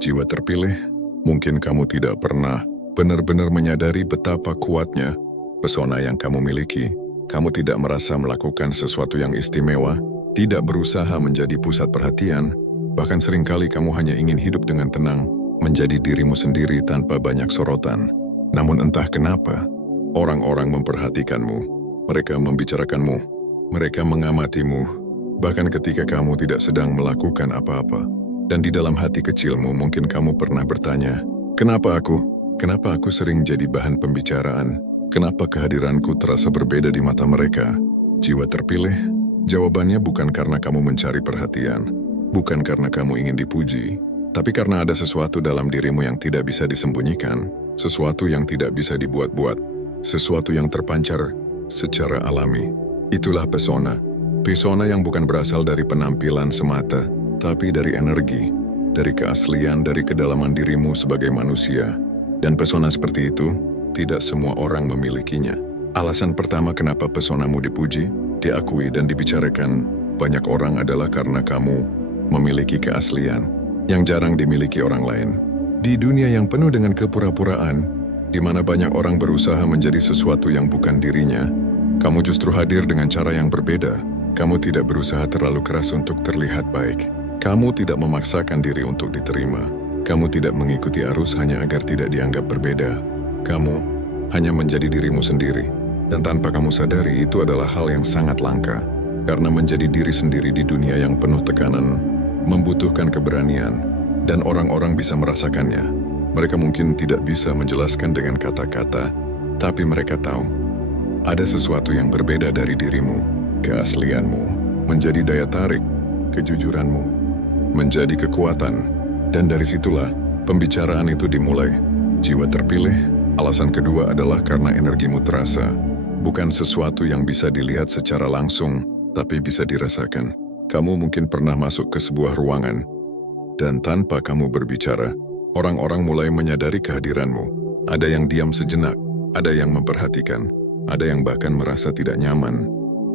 Jiwa terpilih, mungkin kamu tidak pernah benar-benar menyadari betapa kuatnya pesona yang kamu miliki. Kamu tidak merasa melakukan sesuatu yang istimewa, tidak berusaha menjadi pusat perhatian, bahkan seringkali kamu hanya ingin hidup dengan tenang, menjadi dirimu sendiri tanpa banyak sorotan. Namun entah kenapa, orang-orang memperhatikanmu, mereka membicarakanmu, mereka mengamatimu, bahkan ketika kamu tidak sedang melakukan apa-apa. Dan di dalam hati kecilmu mungkin kamu pernah bertanya, kenapa aku? Kenapa aku sering jadi bahan pembicaraan? Kenapa kehadiranku terasa berbeda di mata mereka? Jiwa terpilih, jawabannya bukan karena kamu mencari perhatian, bukan karena kamu ingin dipuji, tapi karena ada sesuatu dalam dirimu yang tidak bisa disembunyikan, sesuatu yang tidak bisa dibuat-buat, sesuatu yang terpancar secara alami. Itulah pesona. Pesona yang bukan berasal dari penampilan semata, tapi dari energi, dari keaslian, dari kedalaman dirimu sebagai manusia. Dan pesona seperti itu, tidak semua orang memilikinya. Alasan pertama kenapa pesonamu dipuji, diakui dan dibicarakan banyak orang adalah karena kamu memiliki keaslian yang jarang dimiliki orang lain. Di dunia yang penuh dengan kepura-puraan, di mana banyak orang berusaha menjadi sesuatu yang bukan dirinya, kamu justru hadir dengan cara yang berbeda. Kamu tidak berusaha terlalu keras untuk terlihat baik. Kamu tidak memaksakan diri untuk diterima. Kamu tidak mengikuti arus hanya agar tidak dianggap berbeda. Kamu hanya menjadi dirimu sendiri. Dan tanpa kamu sadari itu adalah hal yang sangat langka. Karena menjadi diri sendiri di dunia yang penuh tekanan, membutuhkan keberanian, dan orang-orang bisa merasakannya. Mereka mungkin tidak bisa menjelaskan dengan kata-kata, tapi mereka tahu. Ada sesuatu yang berbeda dari dirimu. Keaslianmu menjadi daya tarik, kejujuranmu menjadi kekuatan. Dan dari situlah pembicaraan itu dimulai. Jiwa terpilih, alasan kedua adalah karena energimu terasa. Bukan sesuatu yang bisa dilihat secara langsung, tapi bisa dirasakan. Kamu mungkin pernah masuk ke sebuah ruangan, dan tanpa kamu berbicara, orang-orang mulai menyadari kehadiranmu. Ada yang diam sejenak, ada yang memperhatikan, ada yang bahkan merasa tidak nyaman,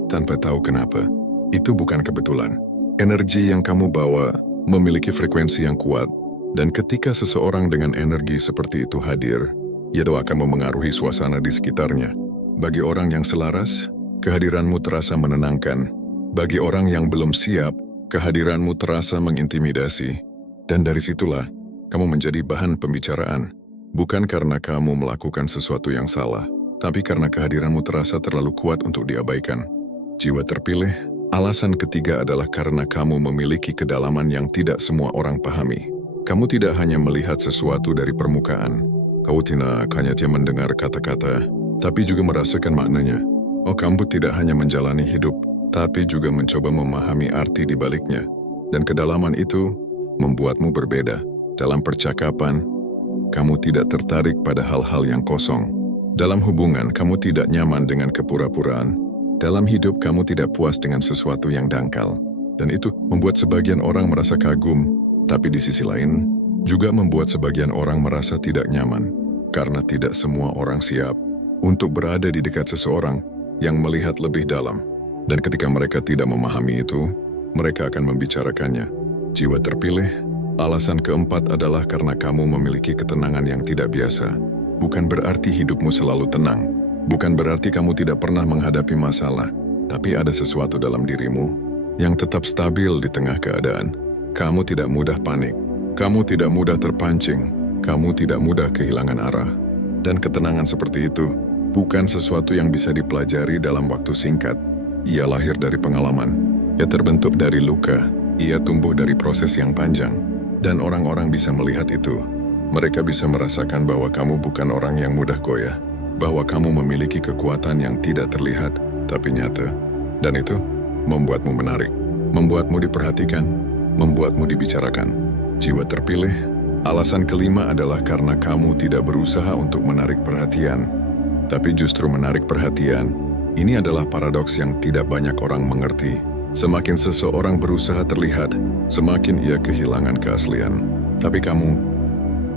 tanpa tahu kenapa. Itu bukan kebetulan. Energi yang kamu bawa memiliki frekuensi yang kuat, dan ketika seseorang dengan energi seperti itu hadir, ia akan memengaruhi suasana di sekitarnya. Bagi orang yang selaras, kehadiranmu terasa menenangkan. Bagi orang yang belum siap, kehadiranmu terasa mengintimidasi. Dan dari situlah, kamu menjadi bahan pembicaraan. Bukan karena kamu melakukan sesuatu yang salah, tapi karena kehadiranmu terasa terlalu kuat untuk diabaikan. Jiwa terpilih, alasan ketiga adalah karena kamu memiliki kedalaman yang tidak semua orang pahami. Kamu tidak hanya melihat sesuatu dari permukaan. Kamu tidak hanya mendengar kata-kata, tapi juga merasakan maknanya. Oh, kamu tidak hanya menjalani hidup, tapi juga mencoba memahami arti di baliknya. Dan kedalaman itu membuatmu berbeda. Dalam percakapan, kamu tidak tertarik pada hal-hal yang kosong. Dalam hubungan, kamu tidak nyaman dengan kepura-puraan. Dalam hidup, kamu tidak puas dengan sesuatu yang dangkal. Dan itu membuat sebagian orang merasa kagum, tapi di sisi lain, juga membuat sebagian orang merasa tidak nyaman. Karena tidak semua orang siap untuk berada di dekat seseorang yang melihat lebih dalam. Dan ketika mereka tidak memahami itu, mereka akan membicarakannya. Jiwa terpilih, alasan keempat adalah karena kamu memiliki ketenangan yang tidak biasa. Bukan berarti hidupmu selalu tenang. Bukan berarti kamu tidak pernah menghadapi masalah, tapi ada sesuatu dalam dirimu yang tetap stabil di tengah keadaan. Kamu tidak mudah panik, kamu tidak mudah terpancing, kamu tidak mudah kehilangan arah. Dan ketenangan seperti itu bukan sesuatu yang bisa dipelajari dalam waktu singkat. Ia lahir dari pengalaman, ia terbentuk dari luka, ia tumbuh dari proses yang panjang. Dan orang-orang bisa melihat itu. Mereka bisa merasakan bahwa kamu bukan orang yang mudah goyah, bahwa kamu memiliki kekuatan yang tidak terlihat, tapi nyata. Dan itu membuatmu menarik, membuatmu diperhatikan, membuatmu dibicarakan. Jiwa terpilih, alasan kelima adalah karena kamu tidak berusaha untuk menarik perhatian, tapi justru menarik perhatian. Ini adalah paradoks yang tidak banyak orang mengerti. Semakin seseorang berusaha terlihat, semakin ia kehilangan keaslian. Tapi kamu,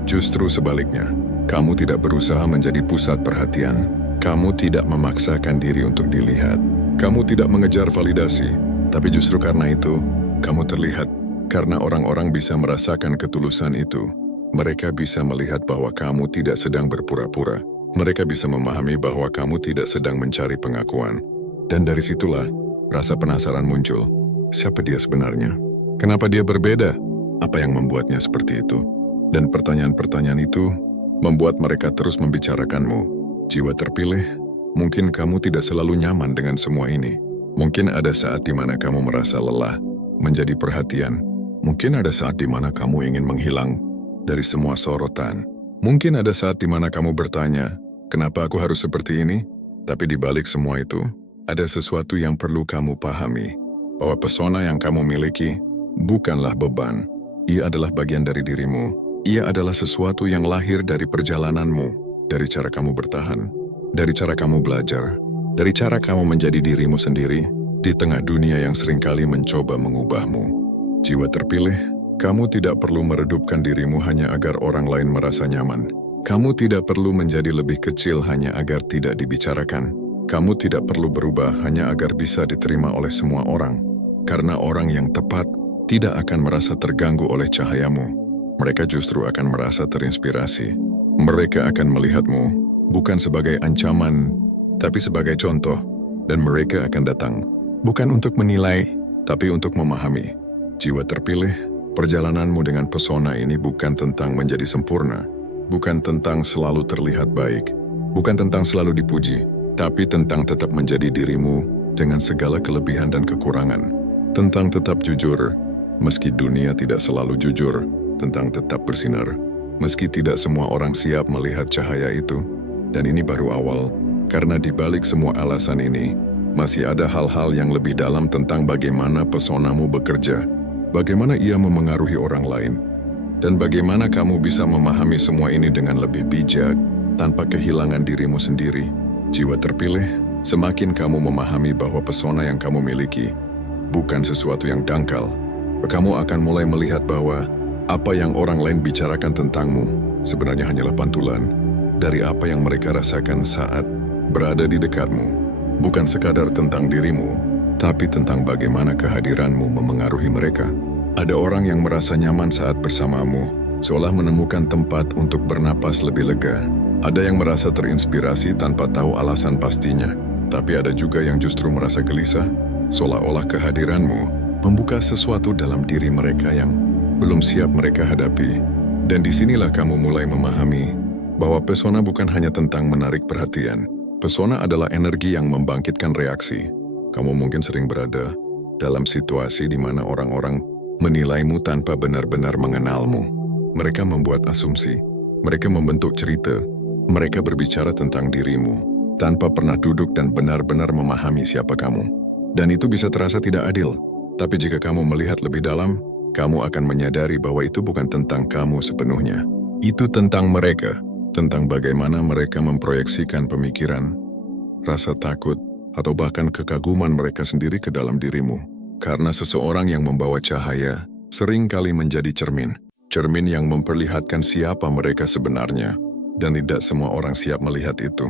justru sebaliknya. Kamu tidak berusaha menjadi pusat perhatian. Kamu tidak memaksakan diri untuk dilihat. Kamu tidak mengejar validasi. Tapi justru karena itu, kamu terlihat. Karena orang-orang bisa merasakan ketulusan itu, mereka bisa melihat bahwa kamu tidak sedang berpura-pura. Mereka bisa memahami bahwa kamu tidak sedang mencari pengakuan. Dan dari situlah, rasa penasaran muncul. Siapa dia sebenarnya? Kenapa dia berbeda? Apa yang membuatnya seperti itu? Dan pertanyaan-pertanyaan itu membuat mereka terus membicarakanmu. Jiwa terpilih, mungkin kamu tidak selalu nyaman dengan semua ini. Mungkin ada saat di mana kamu merasa lelah, menjadi perhatian. Mungkin ada saat di mana kamu ingin menghilang dari semua sorotan. Mungkin ada saat di mana kamu bertanya, kenapa aku harus seperti ini? Tapi di balik semua itu, ada sesuatu yang perlu kamu pahami. Bahwa pesona yang kamu miliki bukanlah beban. Ia adalah bagian dari dirimu. Ia adalah sesuatu yang lahir dari perjalananmu, dari cara kamu bertahan, dari cara kamu belajar, dari cara kamu menjadi dirimu sendiri di tengah dunia yang seringkali mencoba mengubahmu. Jiwa terpilih, kamu tidak perlu meredupkan dirimu hanya agar orang lain merasa nyaman. Kamu tidak perlu menjadi lebih kecil hanya agar tidak dibicarakan. Kamu tidak perlu berubah hanya agar bisa diterima oleh semua orang. Karena orang yang tepat tidak akan merasa terganggu oleh cahayamu. Mereka justru akan merasa terinspirasi. Mereka akan melihatmu bukan sebagai ancaman, tapi sebagai contoh. Dan mereka akan datang bukan untuk menilai, tapi untuk memahami. Jiwa terpilih, perjalananmu dengan pesona ini bukan tentang menjadi sempurna, bukan tentang selalu terlihat baik, bukan tentang selalu dipuji, tapi tentang tetap menjadi dirimu dengan segala kelebihan dan kekurangan. Tentang tetap jujur, meski dunia tidak selalu jujur, tentang tetap bersinar, meski tidak semua orang siap melihat cahaya itu. Dan ini baru awal, karena di balik semua alasan ini, masih ada hal-hal yang lebih dalam tentang bagaimana pesonamu bekerja, bagaimana ia memengaruhi orang lain, dan bagaimana kamu bisa memahami semua ini dengan lebih bijak, tanpa kehilangan dirimu sendiri. Jiwa terpilih, semakin kamu memahami bahwa pesona yang kamu miliki bukan sesuatu yang dangkal, kamu akan mulai melihat bahwa apa yang orang lain bicarakan tentangmu sebenarnya hanyalah pantulan dari apa yang mereka rasakan saat berada di dekatmu. Bukan sekadar tentang dirimu, tapi tentang bagaimana kehadiranmu memengaruhi mereka. Ada orang yang merasa nyaman saat bersamamu, seolah menemukan tempat untuk bernapas lebih lega. Ada yang merasa terinspirasi tanpa tahu alasan pastinya, tapi ada juga yang justru merasa gelisah, seolah-olah kehadiranmu membuka sesuatu dalam diri mereka yang belum siap mereka hadapi. Dan disinilah kamu mulai memahami bahwa pesona bukan hanya tentang menarik perhatian. Pesona adalah energi yang membangkitkan reaksi. Kamu mungkin sering berada dalam situasi di mana orang-orang menilaimu tanpa benar-benar mengenalmu. Mereka membuat asumsi, mereka membentuk cerita, mereka berbicara tentang dirimu, tanpa pernah duduk dan benar-benar memahami siapa kamu. Dan itu bisa terasa tidak adil. Tapi jika kamu melihat lebih dalam, kamu akan menyadari bahwa itu bukan tentang kamu sepenuhnya. Itu tentang mereka. Tentang bagaimana mereka memproyeksikan pemikiran, rasa takut, atau bahkan kekaguman mereka sendiri ke dalam dirimu. Karena seseorang yang membawa cahaya sering kali menjadi cermin. Cermin yang memperlihatkan siapa mereka sebenarnya, dan tidak semua orang siap melihat itu.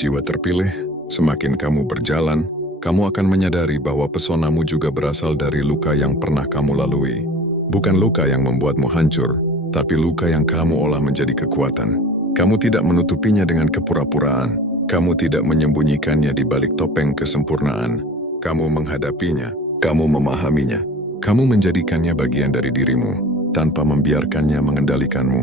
Jiwa terpilih, semakin kamu berjalan, kamu akan menyadari bahwa pesonamu juga berasal dari luka yang pernah kamu lalui. Bukan luka yang membuatmu hancur, tapi luka yang kamu olah menjadi kekuatan. Kamu tidak menutupinya dengan kepura-puraan. Kamu tidak menyembunyikannya di balik topeng kesempurnaan. Kamu menghadapinya. Kamu memahaminya. Kamu menjadikannya bagian dari dirimu, tanpa membiarkannya mengendalikanmu.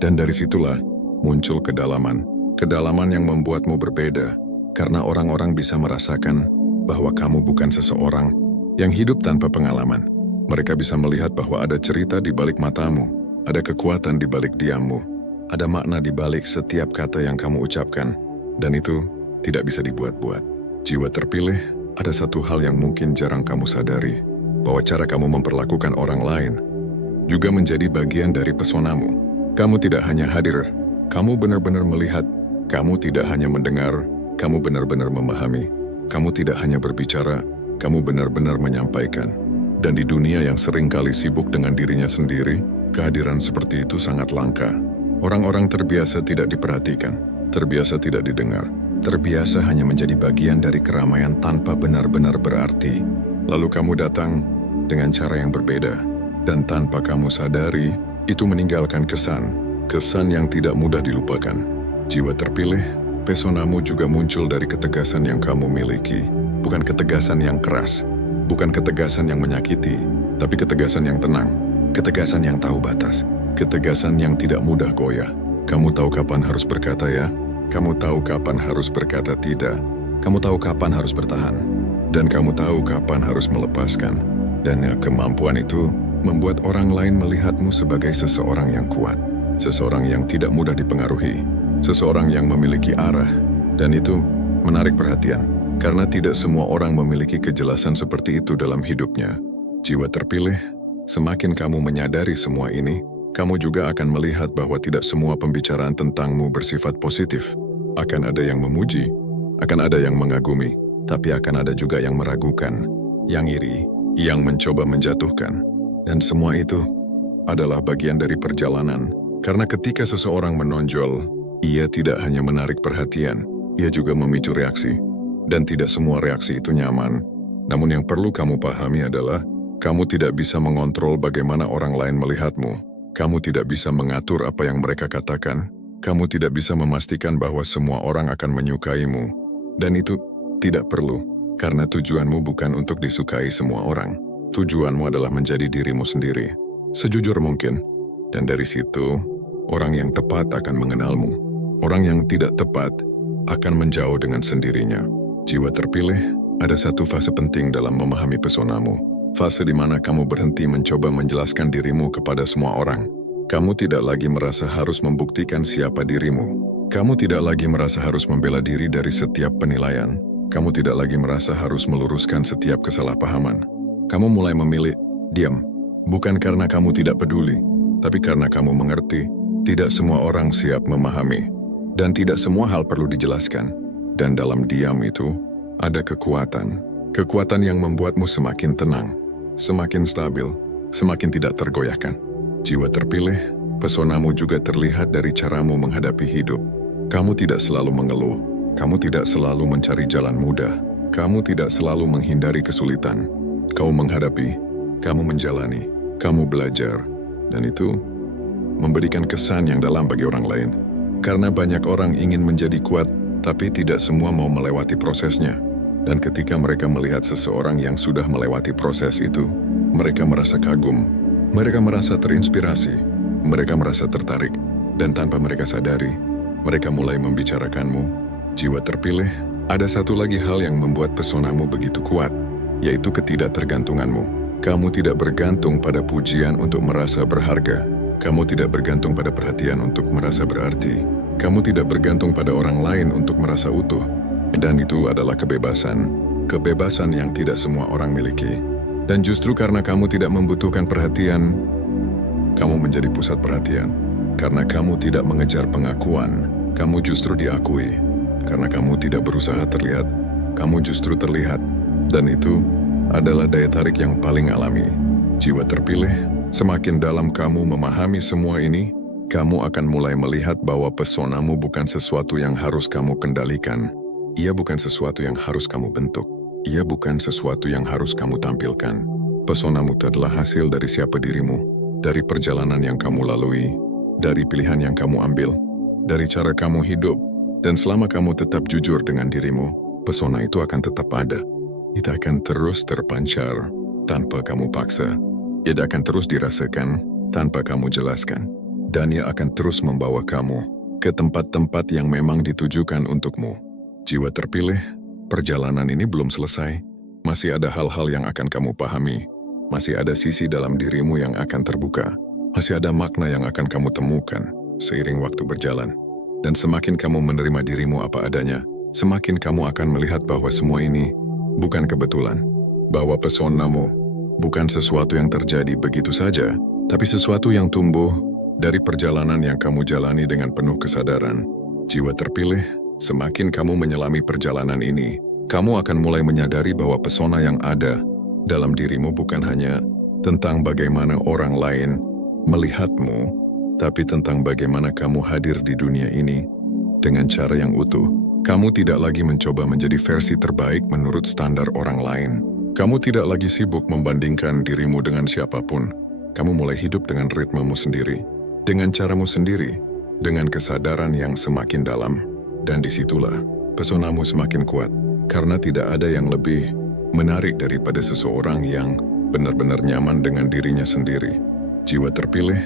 Dan dari situlah muncul kedalaman. Kedalaman yang membuatmu berbeda. Karena orang-orang bisa merasakan bahwa kamu bukan seseorang yang hidup tanpa pengalaman. Mereka bisa melihat bahwa ada cerita di balik matamu. Ada kekuatan di balik diammu. Ada makna di balik setiap kata yang kamu ucapkan, dan itu tidak bisa dibuat-buat. Jiwa terpilih, ada satu hal yang mungkin jarang kamu sadari, bahwa cara kamu memperlakukan orang lain juga menjadi bagian dari pesonamu. Kamu tidak hanya hadir, kamu benar-benar melihat, kamu tidak hanya mendengar, kamu benar-benar memahami, kamu tidak hanya berbicara, kamu benar-benar menyampaikan. Dan di dunia yang seringkali sibuk dengan dirinya sendiri, kehadiran seperti itu sangat langka. Orang-orang terbiasa tidak diperhatikan, terbiasa tidak didengar, terbiasa hanya menjadi bagian dari keramaian tanpa benar-benar berarti. Lalu kamu datang dengan cara yang berbeda, Dan tanpa kamu sadari, itu meninggalkan kesan yang tidak mudah dilupakan. Jiwa terpilih, pesonamu juga muncul dari ketegasan yang kamu miliki. Bukan ketegasan yang keras, bukan ketegasan yang menyakiti, tapi ketegasan yang tenang, ketegasan yang tahu batas, ketegasan yang tidak mudah goyah. Kamu tahu kapan harus berkata ya, kamu tahu kapan harus berkata tidak, kamu tahu kapan harus bertahan, dan kamu tahu kapan harus melepaskan. Dan kemampuan itu membuat orang lain melihatmu sebagai seseorang yang kuat, seseorang yang tidak mudah dipengaruhi, seseorang yang memiliki arah. Dan itu menarik perhatian, karena tidak semua orang memiliki kejelasan seperti itu dalam hidupnya. Jiwa terpilih, semakin kamu menyadari semua ini, kamu juga akan melihat bahwa tidak semua pembicaraan tentangmu bersifat positif. Akan ada yang memuji, akan ada yang mengagumi, tapi akan ada juga yang meragukan, yang iri, yang mencoba menjatuhkan. Dan semua itu adalah bagian dari perjalanan, karena ketika seseorang menonjol, ia tidak hanya menarik perhatian, ia juga memicu reaksi. Dan tidak semua reaksi itu nyaman. Namun yang perlu kamu pahami adalah, kamu tidak bisa mengontrol bagaimana orang lain melihatmu. Kamu tidak bisa mengatur apa yang mereka katakan. Kamu tidak bisa memastikan bahwa semua orang akan menyukaimu. Dan itu tidak perlu, karena tujuanmu bukan untuk disukai semua orang. Tujuanmu adalah menjadi dirimu sendiri, sejujur mungkin. Dan dari situ, orang yang tepat akan mengenalmu. Orang yang tidak tepat akan menjauh dengan sendirinya. Jiwa terpilih, ada satu fase penting dalam memahami pesonamu. Fase di mana kamu berhenti mencoba menjelaskan dirimu kepada semua orang. Kamu tidak lagi merasa harus membuktikan siapa dirimu. Kamu tidak lagi merasa harus membela diri dari setiap penilaian. Kamu tidak lagi merasa harus meluruskan setiap kesalahpahaman. Kamu mulai memilih diam, bukan karena kamu tidak peduli, tapi karena kamu mengerti, tidak semua orang siap memahami, dan tidak semua hal perlu dijelaskan. Dan dalam diam itu, ada kekuatan yang membuatmu semakin tenang, semakin stabil, semakin tidak tergoyahkan. Jiwa terpilih, pesonamu juga terlihat dari caramu menghadapi hidup. Kamu tidak selalu mengeluh, kamu tidak selalu mencari jalan mudah, kamu tidak selalu menghindari kesulitan. Kamu menghadapi, kamu menjalani, kamu belajar, dan itu memberikan kesan yang dalam bagi orang lain. Karena banyak orang ingin menjadi kuat, tapi tidak semua mau melewati prosesnya. Dan ketika mereka melihat seseorang yang sudah melewati proses itu, mereka merasa kagum, mereka merasa terinspirasi, mereka merasa tertarik, dan tanpa mereka sadari, mereka mulai membicarakanmu. Jiwa terpilih, ada satu lagi hal yang membuat pesonamu begitu kuat, yaitu ketidaktergantunganmu. Kamu tidak bergantung pada pujian untuk merasa berharga. Kamu tidak bergantung pada perhatian untuk merasa berarti. Kamu tidak bergantung pada orang lain untuk merasa utuh. Dan itu adalah kebebasan. Kebebasan yang tidak semua orang miliki. Dan justru karena kamu tidak membutuhkan perhatian, kamu menjadi pusat perhatian. Karena kamu tidak mengejar pengakuan, kamu justru diakui. Karena kamu tidak berusaha terlihat, kamu justru terlihat. Dan itu adalah daya tarik yang paling alami. Jiwa terpilih, semakin dalam kamu memahami semua ini, kamu akan mulai melihat bahwa pesonamu bukan sesuatu yang harus kamu kendalikan. Ia bukan sesuatu yang harus kamu bentuk. Ia bukan sesuatu yang harus kamu tampilkan. Pesonamu adalah hasil dari siapa dirimu, dari perjalanan yang kamu lalui, dari pilihan yang kamu ambil, dari cara kamu hidup. Dan selama kamu tetap jujur dengan dirimu, pesona itu akan tetap ada. Itu akan terus terpancar tanpa kamu paksa. Ia akan terus dirasakan tanpa kamu jelaskan. Dan ia akan terus membawa kamu ke tempat-tempat yang memang ditujukan untukmu. Jiwa terpilih, perjalanan ini belum selesai. Masih ada hal-hal yang akan kamu pahami. Masih ada sisi dalam dirimu yang akan terbuka. Masih ada makna yang akan kamu temukan seiring waktu berjalan. Dan semakin kamu menerima dirimu apa adanya, semakin kamu akan melihat bahwa semua ini bukan kebetulan, bahwa pesonamu bukan sesuatu yang terjadi begitu saja, tapi sesuatu yang tumbuh dari perjalanan yang kamu jalani dengan penuh kesadaran. Jiwa terpilih, semakin kamu menyelami perjalanan ini, kamu akan mulai menyadari bahwa pesona yang ada dalam dirimu bukan hanya tentang bagaimana orang lain melihatmu, tapi tentang bagaimana kamu hadir di dunia ini dengan cara yang utuh. Kamu tidak lagi mencoba menjadi versi terbaik menurut standar orang lain. Kamu tidak lagi sibuk membandingkan dirimu dengan siapapun. Kamu mulai hidup dengan ritmemu sendiri, dengan caramu sendiri, dengan kesadaran yang semakin dalam. Dan disitulah pesonamu semakin kuat, karena tidak ada yang lebih menarik daripada seseorang yang benar-benar nyaman dengan dirinya sendiri. Jiwa terpilih,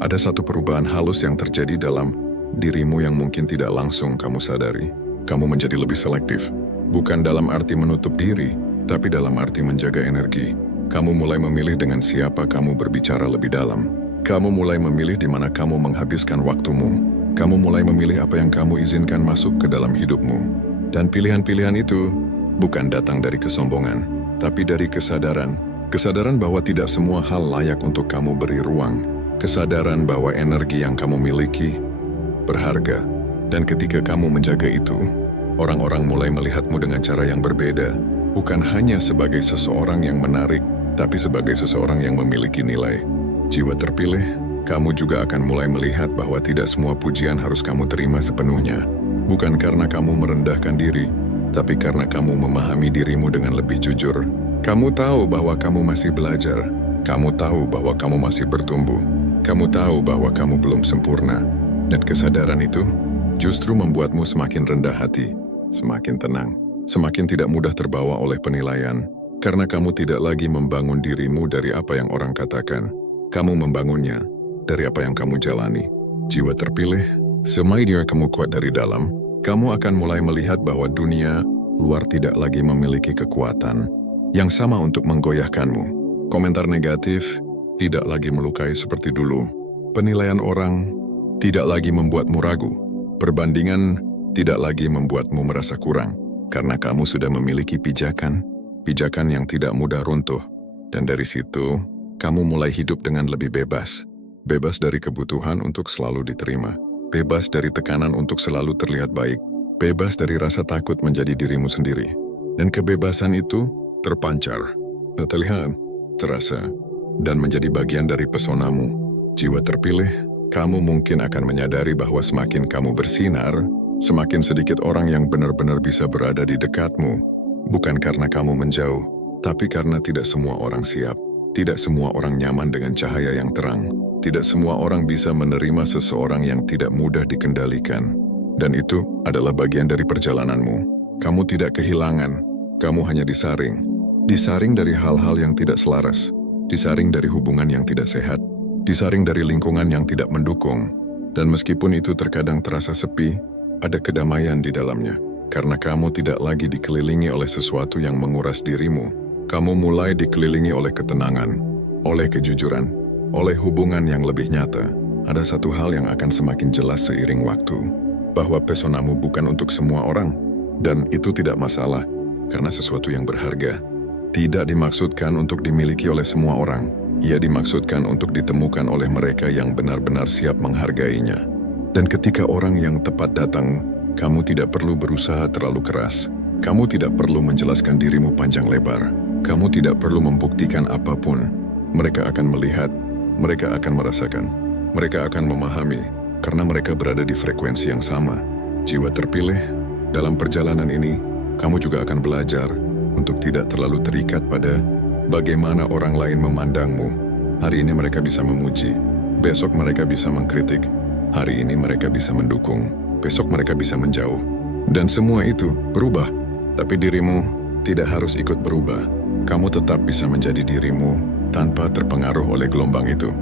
ada satu perubahan halus yang terjadi dalam dirimu yang mungkin tidak langsung kamu sadari. Kamu menjadi lebih selektif, bukan dalam arti menutup diri, tapi dalam arti menjaga energi. Kamu mulai memilih dengan siapa kamu berbicara lebih dalam. Kamu mulai memilih di mana kamu menghabiskan waktumu. Kamu mulai memilih apa yang kamu izinkan masuk ke dalam hidupmu. Dan pilihan-pilihan itu bukan datang dari kesombongan, tapi dari kesadaran. Kesadaran bahwa tidak semua hal layak untuk kamu beri ruang. Kesadaran bahwa energi yang kamu miliki berharga. Dan ketika kamu menjaga itu, orang-orang mulai melihatmu dengan cara yang berbeda. Bukan hanya sebagai seseorang yang menarik, tapi sebagai seseorang yang memiliki nilai. Jiwa terpilih, kamu juga akan mulai melihat bahwa tidak semua pujian harus kamu terima sepenuhnya. Bukan karena kamu merendahkan diri, tapi karena kamu memahami dirimu dengan lebih jujur. Kamu tahu bahwa kamu masih belajar. Kamu tahu bahwa kamu masih bertumbuh. Kamu tahu bahwa kamu belum sempurna. Dan kesadaran itu justru membuatmu semakin rendah hati, semakin tenang, semakin tidak mudah terbawa oleh penilaian. Karena kamu tidak lagi membangun dirimu dari apa yang orang katakan. Kamu membangunnya dari apa yang kamu jalani. Jiwa terpilih, semakin kamu kuat dari dalam, kamu akan mulai melihat bahwa dunia luar tidak lagi memiliki kekuatan yang sama untuk menggoyahkanmu. Komentar negatif tidak lagi melukai seperti dulu. Penilaian orang tidak lagi membuatmu ragu. Perbandingan tidak lagi membuatmu merasa kurang, karena kamu sudah memiliki pijakan yang tidak mudah runtuh. Dan dari situ, kamu mulai hidup dengan lebih bebas. Bebas dari kebutuhan untuk selalu diterima. Bebas dari tekanan untuk selalu terlihat baik. Bebas dari rasa takut menjadi dirimu sendiri. Dan kebebasan itu terpancar, terlihat, terasa, dan menjadi bagian dari pesonamu. Jiwa terpilih, kamu mungkin akan menyadari bahwa semakin kamu bersinar, semakin sedikit orang yang benar-benar bisa berada di dekatmu. Bukan karena kamu menjauh, tapi karena tidak semua orang siap. Tidak semua orang nyaman dengan cahaya yang terang. Tidak semua orang bisa menerima seseorang yang tidak mudah dikendalikan. Dan itu adalah bagian dari perjalananmu. Kamu tidak kehilangan, kamu hanya disaring. Disaring dari hal-hal yang tidak selaras. Disaring dari hubungan yang tidak sehat. Disaring dari lingkungan yang tidak mendukung. Dan meskipun itu terkadang terasa sepi, ada kedamaian di dalamnya. Karena kamu tidak lagi dikelilingi oleh sesuatu yang menguras dirimu. Kamu mulai dikelilingi oleh ketenangan, oleh kejujuran, oleh hubungan yang lebih nyata. Ada satu hal yang akan semakin jelas seiring waktu, bahwa pesonamu bukan untuk semua orang. Dan itu tidak masalah, karena sesuatu yang berharga tidak dimaksudkan untuk dimiliki oleh semua orang. Ia dimaksudkan untuk ditemukan oleh mereka yang benar-benar siap menghargainya. Dan ketika orang yang tepat datang, kamu tidak perlu berusaha terlalu keras. Kamu tidak perlu menjelaskan dirimu panjang lebar. Kamu tidak perlu membuktikan apapun. Mereka akan melihat, mereka akan merasakan, mereka akan memahami, karena mereka berada di frekuensi yang sama. Jiwa terpilih, dalam perjalanan ini, kamu juga akan belajar untuk tidak terlalu terikat pada bagaimana orang lain memandangmu. Hari ini mereka bisa memuji, besok mereka bisa mengkritik, hari ini mereka bisa mendukung, besok mereka bisa menjauh. Dan semua itu berubah, tapi dirimu tidak harus ikut berubah. Kamu tetap bisa menjadi dirimu tanpa terpengaruh oleh gelombang itu.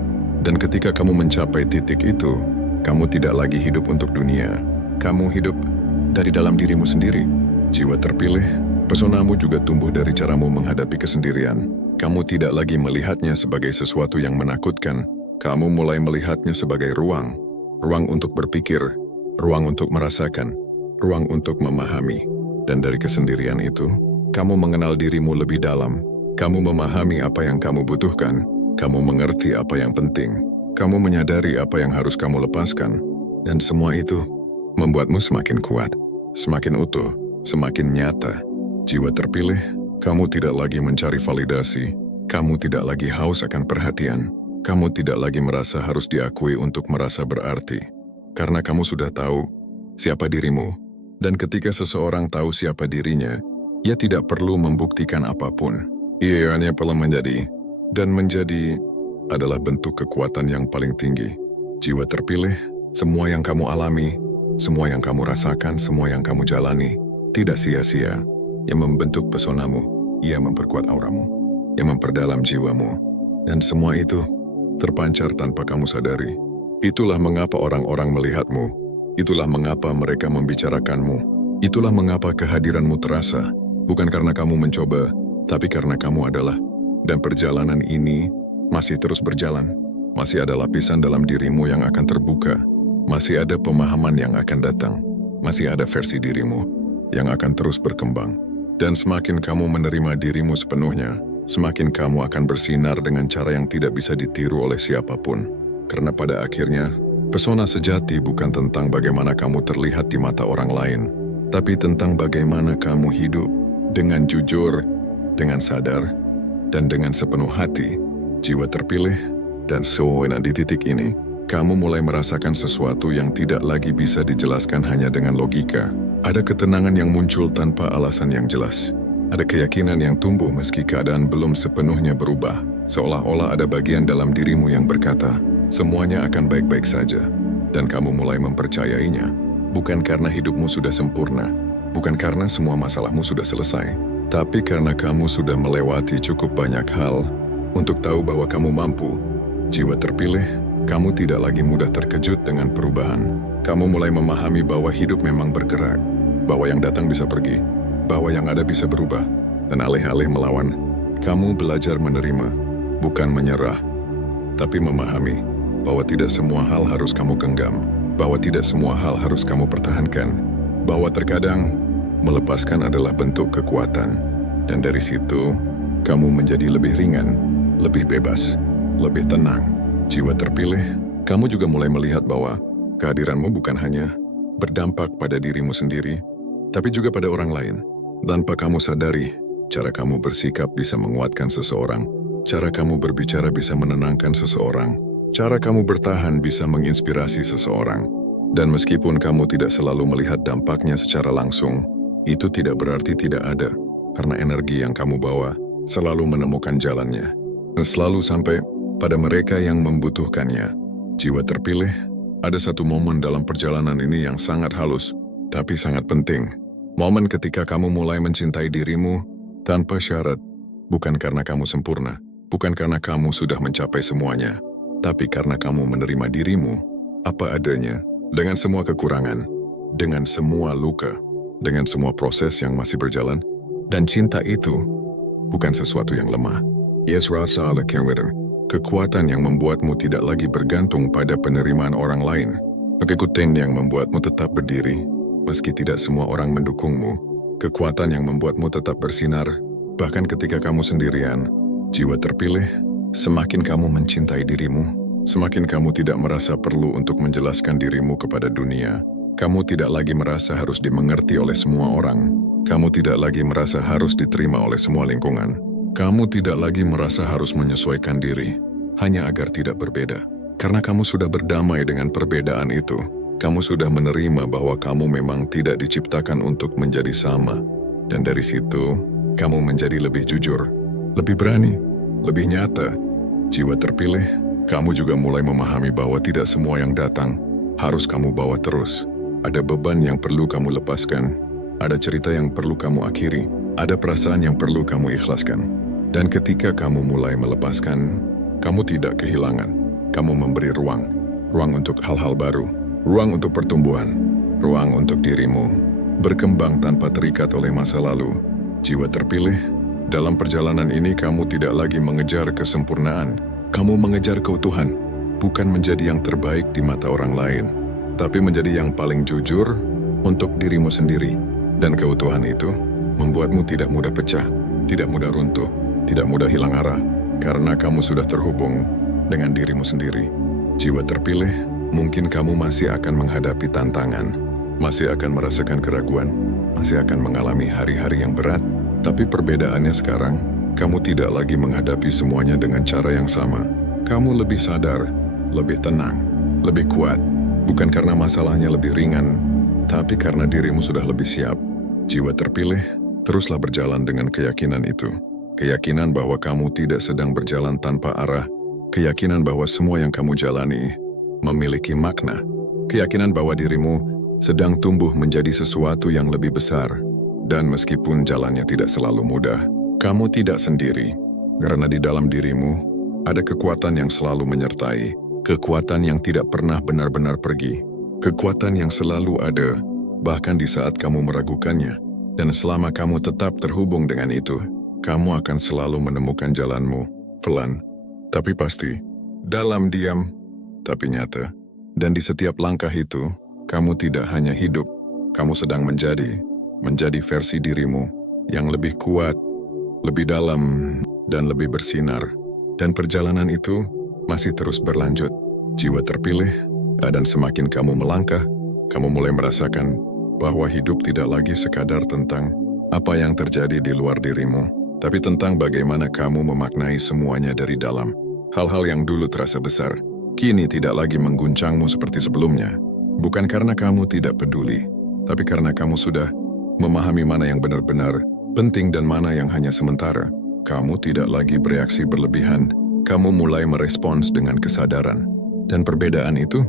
Dan ketika kamu mencapai titik itu, kamu tidak lagi hidup untuk dunia. Kamu hidup dari dalam dirimu sendiri. Jiwa terpilih, pesonamu juga tumbuh dari caramu menghadapi kesendirian. Kamu tidak lagi melihatnya sebagai sesuatu yang menakutkan. Kamu mulai melihatnya sebagai ruang. Ruang untuk berpikir, ruang untuk merasakan, ruang untuk memahami. Dan dari kesendirian itu, kamu mengenal dirimu lebih dalam. Kamu memahami apa yang kamu butuhkan. Kamu mengerti apa yang penting. Kamu menyadari apa yang harus kamu lepaskan. Dan semua itu membuatmu semakin kuat, semakin utuh, semakin nyata. Jiwa terpilih, kamu tidak lagi mencari validasi. Kamu tidak lagi haus akan perhatian. Kamu tidak lagi merasa harus diakui untuk merasa berarti. Karena kamu sudah tahu siapa dirimu. Dan ketika seseorang tahu siapa dirinya, ia tidak perlu membuktikan apapun. Ia hanya perlu menjadi, dan menjadi adalah bentuk kekuatan yang paling tinggi. Jiwa terpilih, semua yang kamu alami, semua yang kamu rasakan, semua yang kamu jalani, tidak sia-sia. Yang membentuk pesonamu, ia memperkuat auramu, yang memperdalam jiwamu. Dan semua itu terpancar tanpa kamu sadari. Itulah mengapa orang-orang melihatmu. Itulah mengapa mereka membicarakanmu. Itulah mengapa kehadiranmu terasa. Bukan karena kamu mencoba, tapi karena kamu adalah. Dan perjalanan ini masih terus berjalan. Masih ada lapisan dalam dirimu yang akan terbuka. Masih ada pemahaman yang akan datang. Masih ada versi dirimu yang akan terus berkembang. Dan semakin kamu menerima dirimu sepenuhnya, semakin kamu akan bersinar dengan cara yang tidak bisa ditiru oleh siapapun. Karena pada akhirnya, pesona sejati bukan tentang bagaimana kamu terlihat di mata orang lain, tapi tentang bagaimana kamu hidup dengan jujur, dengan sadar, dan dengan sepenuh hati. Jiwa terpilih, dan di titik ini, kamu mulai merasakan sesuatu yang tidak lagi bisa dijelaskan hanya dengan logika. Ada ketenangan yang muncul tanpa alasan yang jelas. Ada keyakinan yang tumbuh meski keadaan belum sepenuhnya berubah. Seolah-olah ada bagian dalam dirimu yang berkata, semuanya akan baik-baik saja. Dan kamu mulai mempercayainya. Bukan karena hidupmu sudah sempurna. Bukan karena semua masalahmu sudah selesai. Tapi karena kamu sudah melewati cukup banyak hal untuk tahu bahwa kamu mampu. Jiwa terpilih, kamu tidak lagi mudah terkejut dengan perubahan. Kamu mulai memahami bahwa hidup memang bergerak, bahwa yang datang bisa pergi, bahwa yang ada bisa berubah, dan alih-alih melawan, kamu belajar menerima, bukan menyerah, tapi memahami bahwa tidak semua hal harus kamu genggam, bahwa tidak semua hal harus kamu pertahankan, bahwa terkadang melepaskan adalah bentuk kekuatan, dan dari situ, kamu menjadi lebih ringan, lebih bebas, lebih tenang. Jiwa terpilih, kamu juga mulai melihat bahwa kehadiranmu bukan hanya berdampak pada dirimu sendiri, tapi juga pada orang lain. Tanpa kamu sadari, cara kamu bersikap bisa menguatkan seseorang, cara kamu berbicara bisa menenangkan seseorang, cara kamu bertahan bisa menginspirasi seseorang. Dan meskipun kamu tidak selalu melihat dampaknya secara langsung, itu tidak berarti tidak ada, karena energi yang kamu bawa selalu menemukan jalannya, dan selalu sampai pada mereka yang membutuhkannya. Jiwa terpilih, ada satu momen dalam perjalanan ini yang sangat halus, tapi sangat penting. Momen ketika kamu mulai mencintai dirimu tanpa syarat, bukan karena kamu sempurna, bukan karena kamu sudah mencapai semuanya, tapi karena kamu menerima dirimu apa adanya, dengan semua kekurangan, dengan semua luka, dengan semua proses yang masih berjalan. Dan cinta itu bukan sesuatu yang lemah. Yes, rasa ala keweder. Kekuatan yang membuatmu tidak lagi bergantung pada penerimaan orang lain. Kekuatan yang membuatmu tetap berdiri, meski tidak semua orang mendukungmu. Kekuatan yang membuatmu tetap bersinar, bahkan ketika kamu sendirian. Jiwa terpilih, semakin kamu mencintai dirimu, semakin kamu tidak merasa perlu untuk menjelaskan dirimu kepada dunia. Kamu tidak lagi merasa harus dimengerti oleh semua orang. Kamu tidak lagi merasa harus diterima oleh semua lingkungan. Kamu tidak lagi merasa harus menyesuaikan diri, hanya agar tidak berbeda. Karena kamu sudah berdamai dengan perbedaan itu, kamu sudah menerima bahwa kamu memang tidak diciptakan untuk menjadi sama. Dan dari situ, kamu menjadi lebih jujur, lebih berani, lebih nyata. Jiwa terpilih, kamu juga mulai memahami bahwa tidak semua yang datang harus kamu bawa terus. Ada beban yang perlu kamu lepaskan, ada cerita yang perlu kamu akhiri, ada perasaan yang perlu kamu ikhlaskan. Dan ketika kamu mulai melepaskan, kamu tidak kehilangan. Kamu memberi ruang untuk hal-hal baru, ruang untuk pertumbuhan, ruang untuk dirimu berkembang tanpa terikat oleh masa lalu. Jiwa terpilih, dalam perjalanan ini kamu tidak lagi mengejar kesempurnaan. Kamu mengejar keutuhan, bukan menjadi yang terbaik di mata orang lain, tapi menjadi yang paling jujur untuk dirimu sendiri. Dan keutuhan itu membuatmu tidak mudah pecah, tidak mudah runtuh, tidak mudah hilang arah, karena kamu sudah terhubung dengan dirimu sendiri. Jiwa terpilih, mungkin kamu masih akan menghadapi tantangan, masih akan merasakan keraguan, masih akan mengalami hari-hari yang berat, tapi perbedaannya sekarang, kamu tidak lagi menghadapi semuanya dengan cara yang sama. Kamu lebih sadar, lebih tenang, lebih kuat, bukan karena masalahnya lebih ringan, tapi karena dirimu sudah lebih siap. Jiwa terpilih, teruslah berjalan dengan keyakinan itu. Keyakinan bahwa kamu tidak sedang berjalan tanpa arah, Keyakinan bahwa semua yang kamu jalani memiliki makna. Keyakinan bahwa dirimu sedang tumbuh menjadi sesuatu yang lebih besar. Dan meskipun jalannya tidak selalu mudah, kamu tidak sendiri. Karena di dalam dirimu ada kekuatan yang selalu menyertai. Kekuatan yang tidak pernah benar-benar pergi. Kekuatan yang selalu ada, bahkan di saat kamu meragukannya. Dan selama kamu tetap terhubung dengan itu, kamu akan selalu menemukan jalanmu, pelan, tapi pasti, dalam diam, tapi nyata. Dan di setiap langkah itu, kamu tidak hanya hidup, kamu sedang menjadi versi dirimu yang lebih kuat, lebih dalam, dan lebih bersinar. Dan perjalanan itu masih terus berlanjut. Jiwa terpilih, dan semakin kamu melangkah, kamu mulai merasakan bahwa hidup tidak lagi sekadar tentang apa yang terjadi di luar dirimu, tapi tentang bagaimana kamu memaknai semuanya dari dalam. Hal-hal yang dulu terasa besar, kini tidak lagi mengguncangmu seperti sebelumnya. Bukan karena kamu tidak peduli, tapi karena kamu sudah memahami mana yang benar-benar penting dan mana yang hanya sementara. Kamu tidak lagi bereaksi berlebihan, kamu mulai merespons dengan kesadaran. Dan perbedaan itu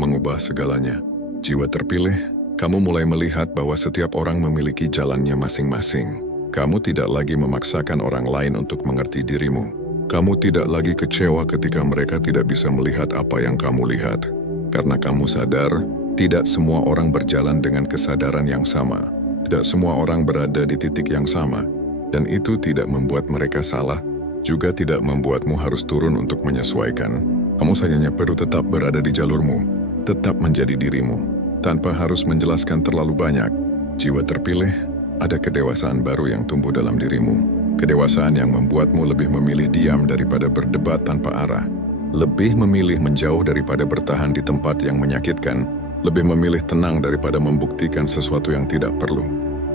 mengubah segalanya. Jiwa terpilih, kamu mulai melihat bahwa setiap orang memiliki jalannya masing-masing. Kamu tidak lagi memaksakan orang lain untuk mengerti dirimu. Kamu tidak lagi kecewa ketika mereka tidak bisa melihat apa yang kamu lihat. Karena kamu sadar, tidak semua orang berjalan dengan kesadaran yang sama. Tidak semua orang berada di titik yang sama. Dan itu tidak membuat mereka salah, juga tidak membuatmu harus turun untuk menyesuaikan. Kamu hanya perlu tetap berada di jalurmu, tetap menjadi dirimu, tanpa harus menjelaskan terlalu banyak. Jiwa terpilih, ada kedewasaan baru yang tumbuh dalam dirimu. Kedewasaan yang membuatmu lebih memilih diam daripada berdebat tanpa arah. Lebih memilih menjauh daripada bertahan di tempat yang menyakitkan. Lebih memilih tenang daripada membuktikan sesuatu yang tidak perlu.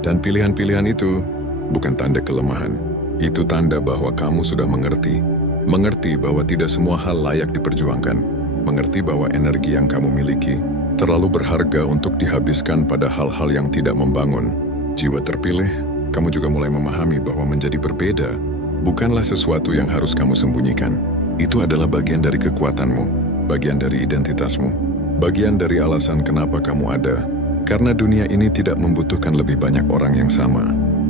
Dan pilihan-pilihan itu bukan tanda kelemahan. Itu tanda bahwa kamu sudah mengerti. Mengerti bahwa tidak semua hal layak diperjuangkan. Mengerti bahwa energi yang kamu miliki terlalu berharga untuk dihabiskan pada hal-hal yang tidak membangun. Jiwa terpilih, kamu juga mulai memahami bahwa menjadi berbeda bukanlah sesuatu yang harus kamu sembunyikan. Itu adalah bagian dari kekuatanmu, bagian dari identitasmu, bagian dari alasan kenapa kamu ada. Karena dunia ini tidak membutuhkan lebih banyak orang yang sama.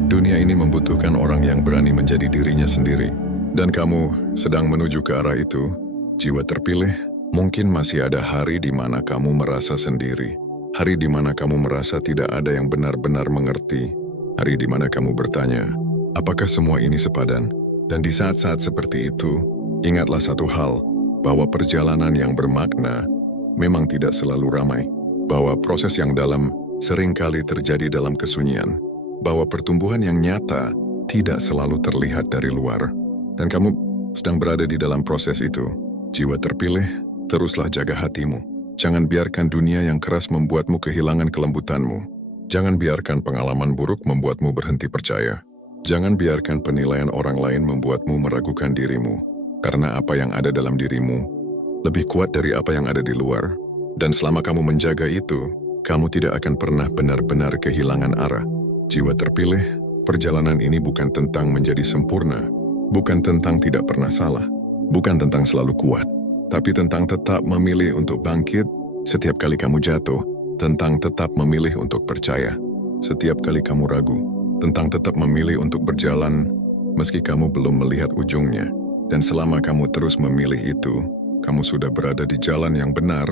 Dunia ini membutuhkan orang yang berani menjadi dirinya sendiri. Dan kamu sedang menuju ke arah itu. Jiwa terpilih, mungkin masih ada hari di mana kamu merasa sendiri. Hari di mana kamu merasa tidak ada yang benar-benar mengerti. Hari di mana kamu bertanya, apakah semua ini sepadan? Dan di saat-saat seperti itu, ingatlah satu hal, bahwa perjalanan yang bermakna memang tidak selalu ramai. Bahwa proses yang dalam seringkali terjadi dalam kesunyian. Bahwa pertumbuhan yang nyata tidak selalu terlihat dari luar. Dan kamu sedang berada di dalam proses itu. Jiwa terpilih, teruslah jaga hatimu. Jangan biarkan dunia yang keras membuatmu kehilangan kelembutanmu. Jangan biarkan pengalaman buruk membuatmu berhenti percaya. Jangan biarkan penilaian orang lain membuatmu meragukan dirimu. Karena apa yang ada dalam dirimu lebih kuat dari apa yang ada di luar. Dan selama kamu menjaga itu, kamu tidak akan pernah benar-benar kehilangan arah. Jiwa terpilih, perjalanan ini bukan tentang menjadi sempurna. Bukan tentang tidak pernah salah. Bukan tentang selalu kuat. Tapi tentang tetap memilih untuk bangkit setiap kali kamu jatuh. Tentang tetap memilih untuk percaya setiap kali kamu ragu. Tentang tetap memilih untuk berjalan meski kamu belum melihat ujungnya. Dan selama kamu terus memilih itu, kamu sudah berada di jalan yang benar.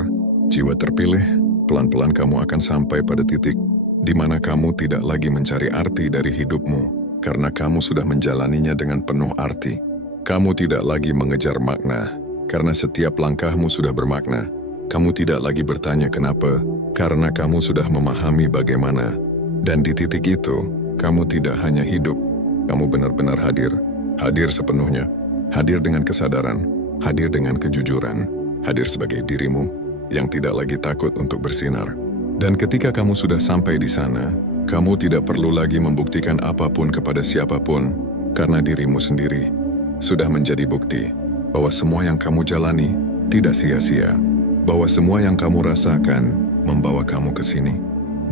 Jiwa terpilih, pelan-pelan kamu akan sampai pada titik di mana kamu tidak lagi mencari arti dari hidupmu. Karena kamu sudah menjalaninya dengan penuh arti. Kamu tidak lagi mengejar makna, karena setiap langkahmu sudah bermakna. Kamu tidak lagi bertanya kenapa, karena kamu sudah memahami bagaimana. Dan di titik itu, kamu tidak hanya hidup, kamu benar-benar hadir. Hadir sepenuhnya, hadir dengan kesadaran, hadir dengan kejujuran, hadir sebagai dirimu yang tidak lagi takut untuk bersinar. Dan ketika kamu sudah sampai di sana, kamu tidak perlu lagi membuktikan apapun kepada siapapun, karena dirimu sendiri sudah menjadi bukti bahwa semua yang kamu jalani tidak sia-sia, bahwa semua yang kamu rasakan membawa kamu ke sini,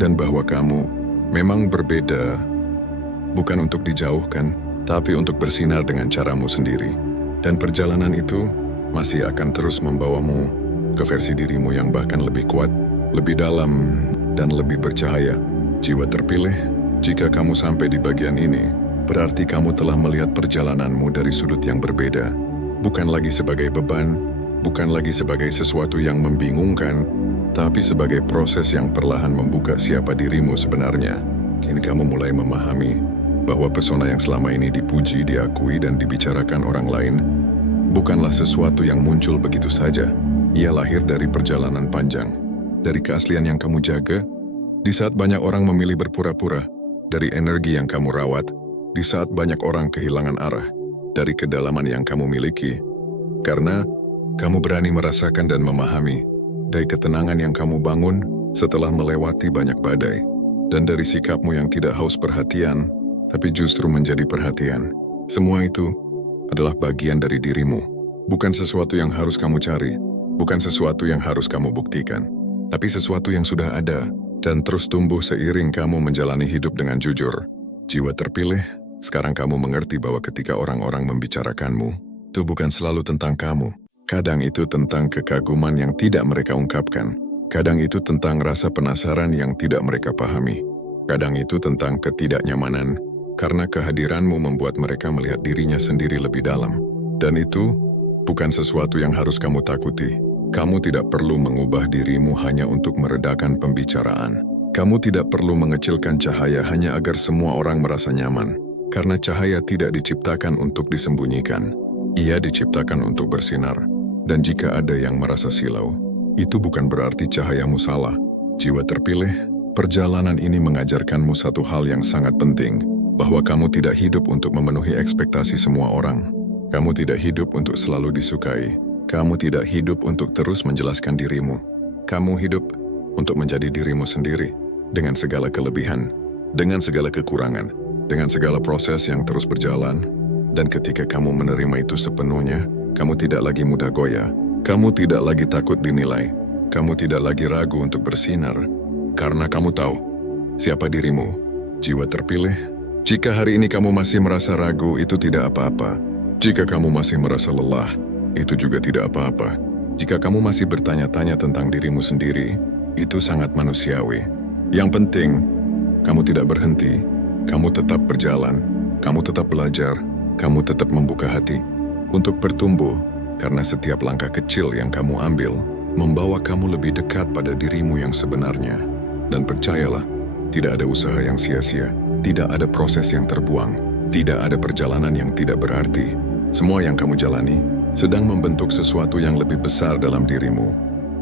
dan bahwa kamu memang berbeda, bukan untuk dijauhkan, tapi untuk bersinar dengan caramu sendiri. Dan perjalanan itu masih akan terus membawamu ke versi dirimu yang bahkan lebih kuat, lebih dalam, dan lebih bercahaya. Jiwa terpilih, jika kamu sampai di bagian ini, berarti kamu telah melihat perjalananmu dari sudut yang berbeda. Bukan lagi sebagai beban, bukan lagi sebagai sesuatu yang membingungkan, tapi sebagai proses yang perlahan membuka siapa dirimu sebenarnya. Kini kamu mulai memahami bahwa pesona yang selama ini dipuji, diakui, dan dibicarakan orang lain bukanlah sesuatu yang muncul begitu saja. Ia lahir dari perjalanan panjang, dari keaslian yang kamu jaga, di saat banyak orang memilih berpura-pura, dari energi yang kamu rawat, di saat banyak orang kehilangan arah, dari kedalaman yang kamu miliki, karena kamu berani merasakan dan memahami, dari ketenangan yang kamu bangun setelah melewati banyak badai, dan dari sikapmu yang tidak haus perhatian, tapi justru menjadi perhatian. Semua itu adalah bagian dari dirimu, bukan sesuatu yang harus kamu cari, bukan sesuatu yang harus kamu buktikan, tapi sesuatu yang sudah ada dan terus tumbuh seiring kamu menjalani hidup dengan jujur. Jiwa terpilih, sekarang kamu mengerti bahwa ketika orang-orang membicarakanmu, itu bukan selalu tentang kamu. Kadang itu tentang kekaguman yang tidak mereka ungkapkan. Kadang itu tentang rasa penasaran yang tidak mereka pahami. Kadang itu tentang ketidaknyamanan, karena kehadiranmu membuat mereka melihat dirinya sendiri lebih dalam. Dan itu bukan sesuatu yang harus kamu takuti. Kamu tidak perlu mengubah dirimu hanya untuk meredakan pembicaraan. Kamu tidak perlu mengecilkan cahaya hanya agar semua orang merasa nyaman. Karena cahaya tidak diciptakan untuk disembunyikan. Ia diciptakan untuk bersinar. Dan jika ada yang merasa silau, itu bukan berarti cahayamu salah. Jiwa terpilih, perjalanan ini mengajarkanmu satu hal yang sangat penting, bahwa kamu tidak hidup untuk memenuhi ekspektasi semua orang. Kamu tidak hidup untuk selalu disukai. Kamu tidak hidup untuk terus menjelaskan dirimu. Kamu hidup untuk menjadi dirimu sendiri, dengan segala kelebihan, dengan segala kekurangan, dengan segala proses yang terus berjalan. Dan ketika kamu menerima itu sepenuhnya, kamu tidak lagi mudah goyah. Kamu tidak lagi takut dinilai. Kamu tidak lagi ragu untuk bersinar. Karena kamu tahu siapa dirimu. Jiwa terpilih, jika hari ini kamu masih merasa ragu, itu tidak apa-apa. Jika kamu masih merasa lelah, itu juga tidak apa-apa. Jika kamu masih bertanya-tanya tentang dirimu sendiri, itu sangat manusiawi. Yang penting, kamu tidak berhenti. Kamu tetap berjalan. Kamu tetap belajar. Kamu tetap membuka hati untuk bertumbuh, karena setiap langkah kecil yang kamu ambil membawa kamu lebih dekat pada dirimu yang sebenarnya. Dan percayalah, tidak ada usaha yang sia-sia, tidak ada proses yang terbuang, tidak ada perjalanan yang tidak berarti. Semua yang kamu jalani sedang membentuk sesuatu yang lebih besar dalam dirimu.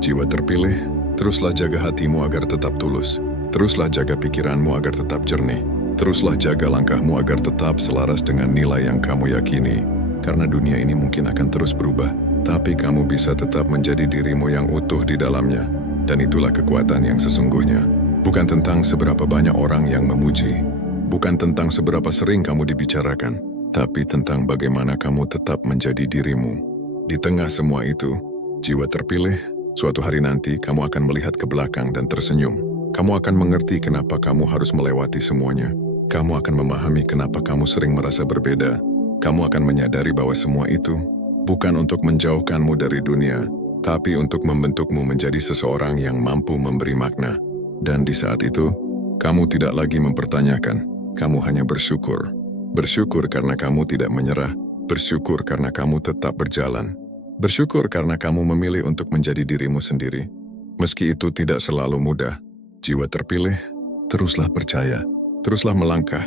Jiwa terpilih, teruslah jaga hatimu agar tetap tulus. Teruslah jaga pikiranmu agar tetap jernih. Teruslah jaga langkahmu agar tetap selaras dengan nilai yang kamu yakini. Karena dunia ini mungkin akan terus berubah, tapi kamu bisa tetap menjadi dirimu yang utuh di dalamnya. Dan itulah kekuatan yang sesungguhnya. Bukan tentang seberapa banyak orang yang memuji, bukan tentang seberapa sering kamu dibicarakan, tapi tentang bagaimana kamu tetap menjadi dirimu. Di tengah semua itu, jiwa terpilih, suatu hari nanti kamu akan melihat ke belakang dan tersenyum. Kamu akan mengerti kenapa kamu harus melewati semuanya. Kamu akan memahami kenapa kamu sering merasa berbeda. Kamu akan menyadari bahwa semua itu bukan untuk menjauhkanmu dari dunia, tapi untuk membentukmu menjadi seseorang yang mampu memberi makna. Dan di saat itu, kamu tidak lagi mempertanyakan, kamu hanya bersyukur. Bersyukur karena kamu tidak menyerah, bersyukur karena kamu tetap berjalan. Bersyukur karena kamu memilih untuk menjadi dirimu sendiri. Meski itu tidak selalu mudah, jiwa terpilih, teruslah percaya, teruslah melangkah,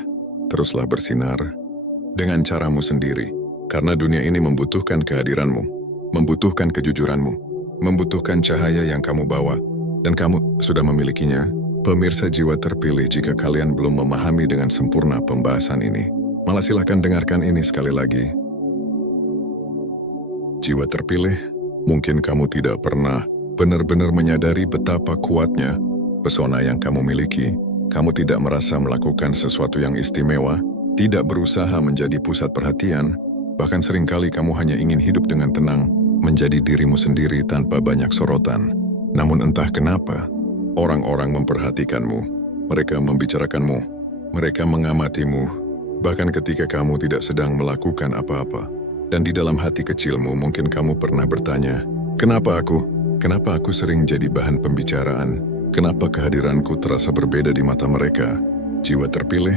teruslah bersinar dengan caramu sendiri. Karena dunia ini membutuhkan kehadiranmu, membutuhkan kejujuranmu, membutuhkan cahaya yang kamu bawa, dan kamu sudah memilikinya. Pemirsa jiwa terpilih, jika kalian belum memahami dengan sempurna pembahasan ini, malah silahkan dengarkan ini sekali lagi. Jiwa terpilih, mungkin kamu tidak pernah benar-benar menyadari betapa kuatnya pesona yang kamu miliki. Kamu tidak merasa melakukan sesuatu yang istimewa, tidak berusaha menjadi pusat perhatian, bahkan seringkali kamu hanya ingin hidup dengan tenang, menjadi dirimu sendiri tanpa banyak sorotan. Namun entah kenapa, orang-orang memperhatikanmu, mereka membicarakanmu, mereka mengamatimu, bahkan ketika kamu tidak sedang melakukan apa-apa. Dan di dalam hati kecilmu mungkin kamu pernah bertanya, kenapa aku? Kenapa aku sering jadi bahan pembicaraan? Kenapa kehadiranku terasa berbeda di mata mereka? Jiwa terpilih,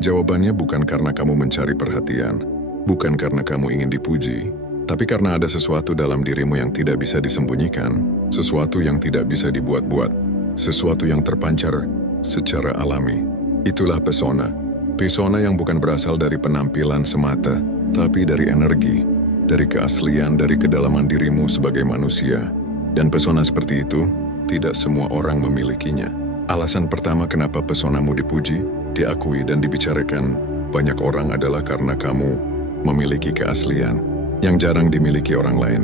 jawabannya bukan karena kamu mencari perhatian, bukan karena kamu ingin dipuji, tapi karena ada sesuatu dalam dirimu yang tidak bisa disembunyikan, sesuatu yang tidak bisa dibuat-buat, sesuatu yang terpancar secara alami. Itulah pesona. Pesona yang bukan berasal dari penampilan semata, tapi dari energi, dari keaslian, dari kedalaman dirimu sebagai manusia. Dan pesona seperti itu, tidak semua orang memilikinya. Alasan pertama kenapa pesonamu dipuji, diakui dan dibicarakan banyak orang adalah karena kamu memiliki keaslian yang jarang dimiliki orang lain.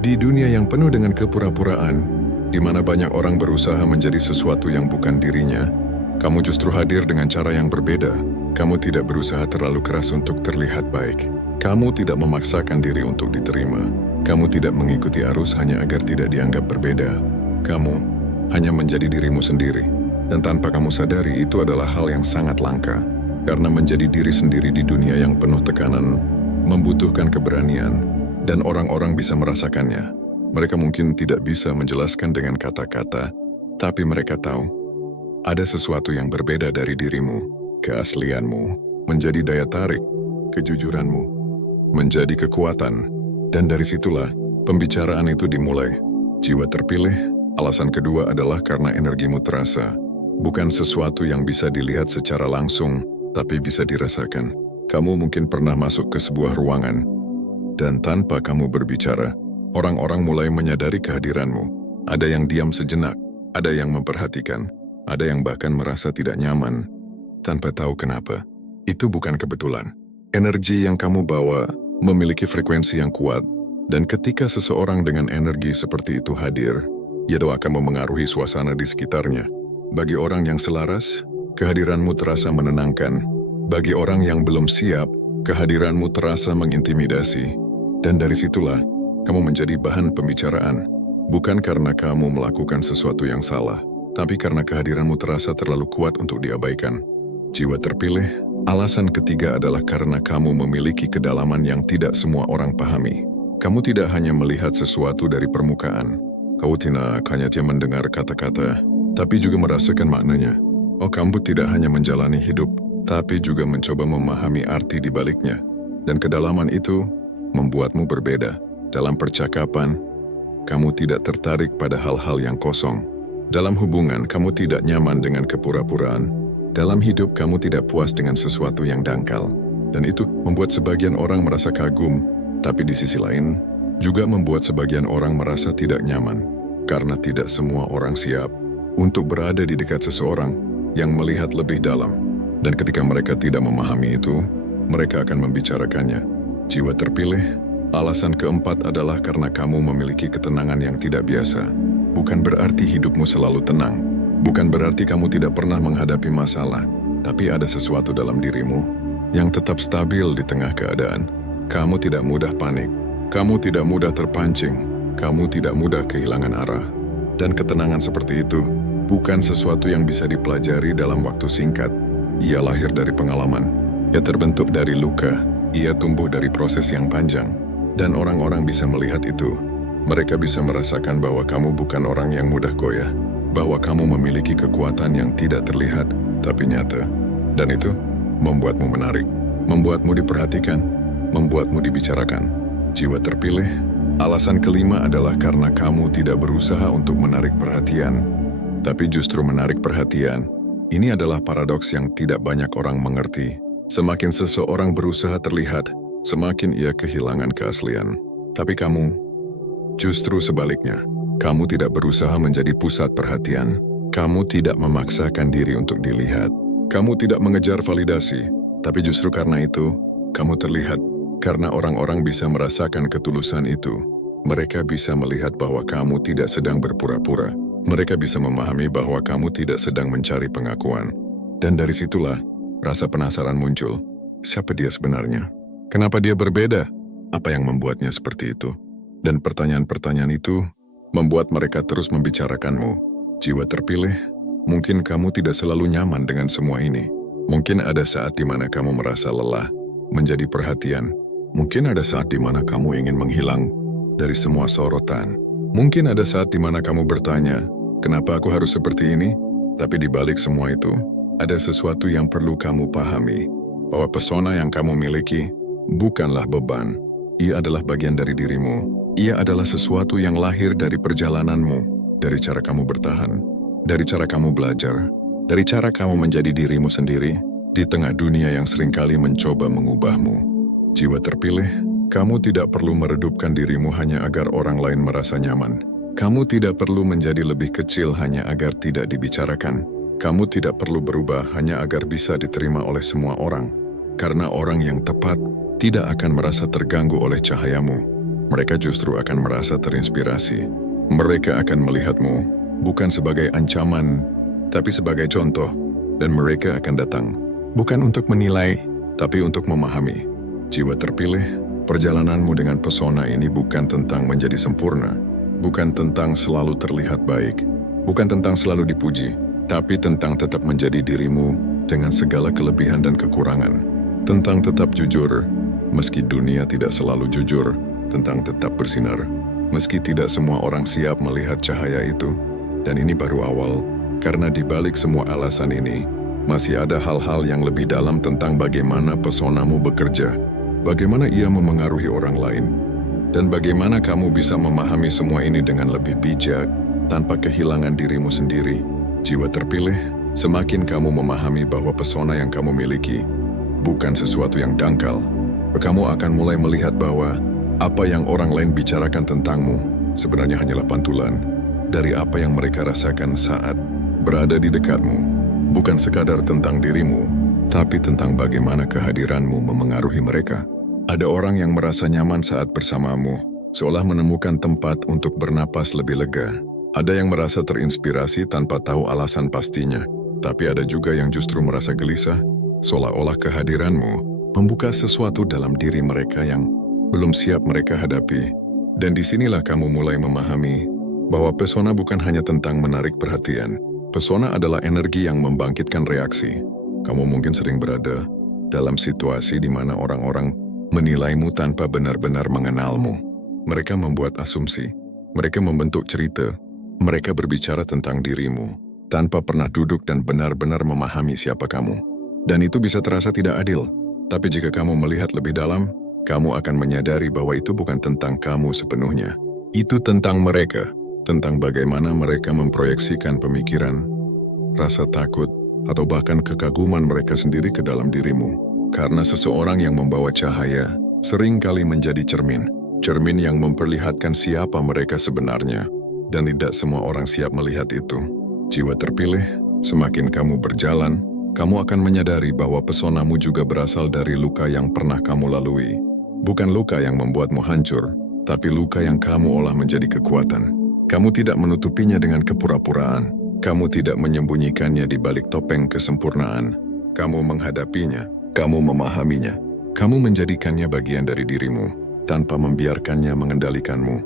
Di dunia yang penuh dengan kepura-puraan, di mana banyak orang berusaha menjadi sesuatu yang bukan dirinya, kamu justru hadir dengan cara yang berbeda. Kamu tidak berusaha terlalu keras untuk terlihat baik. Kamu tidak memaksakan diri untuk diterima. Kamu tidak mengikuti arus hanya agar tidak dianggap berbeda. Kamu hanya menjadi dirimu sendiri. Dan tanpa kamu sadari itu adalah hal yang sangat langka. Karena menjadi diri sendiri di dunia yang penuh tekanan, membutuhkan keberanian, dan orang-orang bisa merasakannya. Mereka mungkin tidak bisa menjelaskan dengan kata-kata, tapi mereka tahu ada sesuatu yang berbeda dari dirimu. Keaslianmu menjadi daya tarik, kejujuranmu menjadi kekuatan, dan dari situlah pembicaraan itu dimulai. Jiwa terpilih, alasan kedua adalah karena energimu terasa, bukan sesuatu yang bisa dilihat secara langsung, tapi bisa dirasakan. Kamu mungkin pernah masuk ke sebuah ruangan, dan tanpa kamu berbicara, orang-orang mulai menyadari kehadiranmu. Ada yang diam sejenak, ada yang memperhatikan, ada yang bahkan merasa tidak nyaman, tanpa tahu kenapa. Itu bukan kebetulan. Energi yang kamu bawa memiliki frekuensi yang kuat, dan ketika seseorang dengan energi seperti itu hadir, ia akan memengaruhi suasana di sekitarnya. Bagi orang yang selaras, kehadiranmu terasa menenangkan. Bagi orang yang belum siap, kehadiranmu terasa mengintimidasi. Dan dari situlah, kamu menjadi bahan pembicaraan. Bukan karena kamu melakukan sesuatu yang salah, tapi karena kehadiranmu terasa terlalu kuat untuk diabaikan. Jiwa terpilih, alasan ketiga adalah karena kamu memiliki kedalaman yang tidak semua orang pahami. Kamu tidak hanya melihat sesuatu dari permukaan. Kamu tidak hanya mendengar kata-kata, tapi juga merasakan maknanya. Oh, kamu tidak hanya menjalani hidup, tapi juga mencoba memahami arti di baliknya. Dan kedalaman itu membuatmu berbeda. Dalam percakapan, kamu tidak tertarik pada hal-hal yang kosong. Dalam hubungan, kamu tidak nyaman dengan kepura-puraan. Dalam hidup, kamu tidak puas dengan sesuatu yang dangkal. Dan itu membuat sebagian orang merasa kagum, tapi di sisi lain, juga membuat sebagian orang merasa tidak nyaman. Karena tidak semua orang siap untuk berada di dekat seseorang yang melihat lebih dalam. Dan ketika mereka tidak memahami itu, mereka akan membicarakannya. Jiwa terpilih, alasan keempat adalah karena kamu memiliki ketenangan yang tidak biasa. Bukan berarti hidupmu selalu tenang. Bukan berarti kamu tidak pernah menghadapi masalah, tapi ada sesuatu dalam dirimu yang tetap stabil di tengah keadaan. Kamu tidak mudah panik, kamu tidak mudah terpancing, kamu tidak mudah kehilangan arah. Dan ketenangan seperti itu bukan sesuatu yang bisa dipelajari dalam waktu singkat. Ia lahir dari pengalaman, ia terbentuk dari luka, ia tumbuh dari proses yang panjang. Dan orang-orang bisa melihat itu. Mereka bisa merasakan bahwa kamu bukan orang yang mudah goyah, bahwa kamu memiliki kekuatan yang tidak terlihat, tapi nyata. Dan itu membuatmu menarik, membuatmu diperhatikan, membuatmu dibicarakan. Jiwa terpilih, alasan kelima adalah karena kamu tidak berusaha untuk menarik perhatian, tapi justru menarik perhatian. Ini adalah paradoks yang tidak banyak orang mengerti. Semakin seseorang berusaha terlihat, semakin ia kehilangan keaslian. Tapi kamu, justru sebaliknya. Kamu tidak berusaha menjadi pusat perhatian. Kamu tidak memaksakan diri untuk dilihat. Kamu tidak mengejar validasi. Tapi justru karena itu, kamu terlihat. Karena orang-orang bisa merasakan ketulusan itu. Mereka bisa melihat bahwa kamu tidak sedang berpura-pura. Mereka bisa memahami bahwa kamu tidak sedang mencari pengakuan. Dan dari situlah, rasa penasaran muncul. Siapa dia sebenarnya? Kenapa dia berbeda? Apa yang membuatnya seperti itu? Dan pertanyaan-pertanyaan itu membuat mereka terus membicarakanmu. Jiwa terpilih, mungkin kamu tidak selalu nyaman dengan semua ini. Mungkin ada saat di mana kamu merasa lelah, menjadi perhatian, Mungkin ada saat di mana kamu ingin menghilang dari semua sorotan. Mungkin ada saat di mana kamu bertanya, kenapa aku harus seperti ini? Tapi di balik semua itu, ada sesuatu yang perlu kamu pahami, bahwa pesona yang kamu miliki bukanlah beban. Ia adalah bagian dari dirimu. Ia adalah sesuatu yang lahir dari perjalananmu, dari cara kamu bertahan, dari cara kamu belajar, dari cara kamu menjadi dirimu sendiri di tengah dunia yang seringkali mencoba mengubahmu. Jiwa terpilih, kamu tidak perlu meredupkan dirimu hanya agar orang lain merasa nyaman. Kamu tidak perlu menjadi lebih kecil hanya agar tidak dibicarakan. Kamu tidak perlu berubah hanya agar bisa diterima oleh semua orang. Karena orang yang tepat tidak akan merasa terganggu oleh cahayamu. Mereka justru akan merasa terinspirasi. Mereka akan melihatmu bukan sebagai ancaman, tapi sebagai contoh. Dan mereka akan datang, bukan untuk menilai, tapi untuk memahami. Jiwa terpilih, perjalananmu dengan pesona ini bukan tentang menjadi sempurna, bukan tentang selalu terlihat baik, bukan tentang selalu dipuji, tapi tentang tetap menjadi dirimu dengan segala kelebihan dan kekurangan. Tentang tetap jujur, meski dunia tidak selalu jujur, tentang tetap bersinar, meski tidak semua orang siap melihat cahaya itu. Dan ini baru awal, karena di balik semua alasan ini, masih ada hal-hal yang lebih dalam tentang bagaimana pesonamu bekerja, bagaimana ia memengaruhi orang lain, dan bagaimana kamu bisa memahami semua ini dengan lebih bijak tanpa kehilangan dirimu sendiri. Jiwa terpilih, semakin kamu memahami bahwa pesona yang kamu miliki bukan sesuatu yang dangkal, kamu akan mulai melihat bahwa apa yang orang lain bicarakan tentangmu sebenarnya hanyalah pantulan dari apa yang mereka rasakan saat berada di dekatmu. Bukan sekadar tentang dirimu, tapi tentang bagaimana kehadiranmu memengaruhi mereka. Ada orang yang merasa nyaman saat bersamamu, seolah menemukan tempat untuk bernapas lebih lega. Ada yang merasa terinspirasi tanpa tahu alasan pastinya, tapi ada juga yang justru merasa gelisah, seolah-olah kehadiranmu membuka sesuatu dalam diri mereka yang belum siap mereka hadapi. Dan disinilah kamu mulai memahami bahwa pesona bukan hanya tentang menarik perhatian. Pesona adalah energi yang membangkitkan reaksi. Kamu mungkin sering berada dalam situasi di mana orang-orang menilaimu tanpa benar-benar mengenalmu. Mereka membuat asumsi, mereka membentuk cerita, mereka berbicara tentang dirimu, tanpa pernah duduk dan benar-benar memahami siapa kamu. Dan itu bisa terasa tidak adil, tapi jika kamu melihat lebih dalam, kamu akan menyadari bahwa itu bukan tentang kamu sepenuhnya. Itu tentang mereka. Tentang bagaimana mereka memproyeksikan pemikiran, rasa takut, atau bahkan kekaguman mereka sendiri ke dalam dirimu. Karena seseorang yang membawa cahaya sering kali menjadi cermin yang memperlihatkan siapa mereka sebenarnya, dan tidak semua orang siap melihat itu. Jiwa terpilih, semakin kamu berjalan, kamu akan menyadari bahwa pesonamu juga berasal dari luka yang pernah kamu lalui. Bukan luka yang membuatmu hancur, tapi luka yang kamu olah menjadi kekuatan. Kamu tidak menutupinya dengan kepura-puraan. Kamu tidak menyembunyikannya di balik topeng kesempurnaan. Kamu menghadapinya. Kamu memahaminya. Kamu menjadikannya bagian dari dirimu, tanpa membiarkannya mengendalikanmu.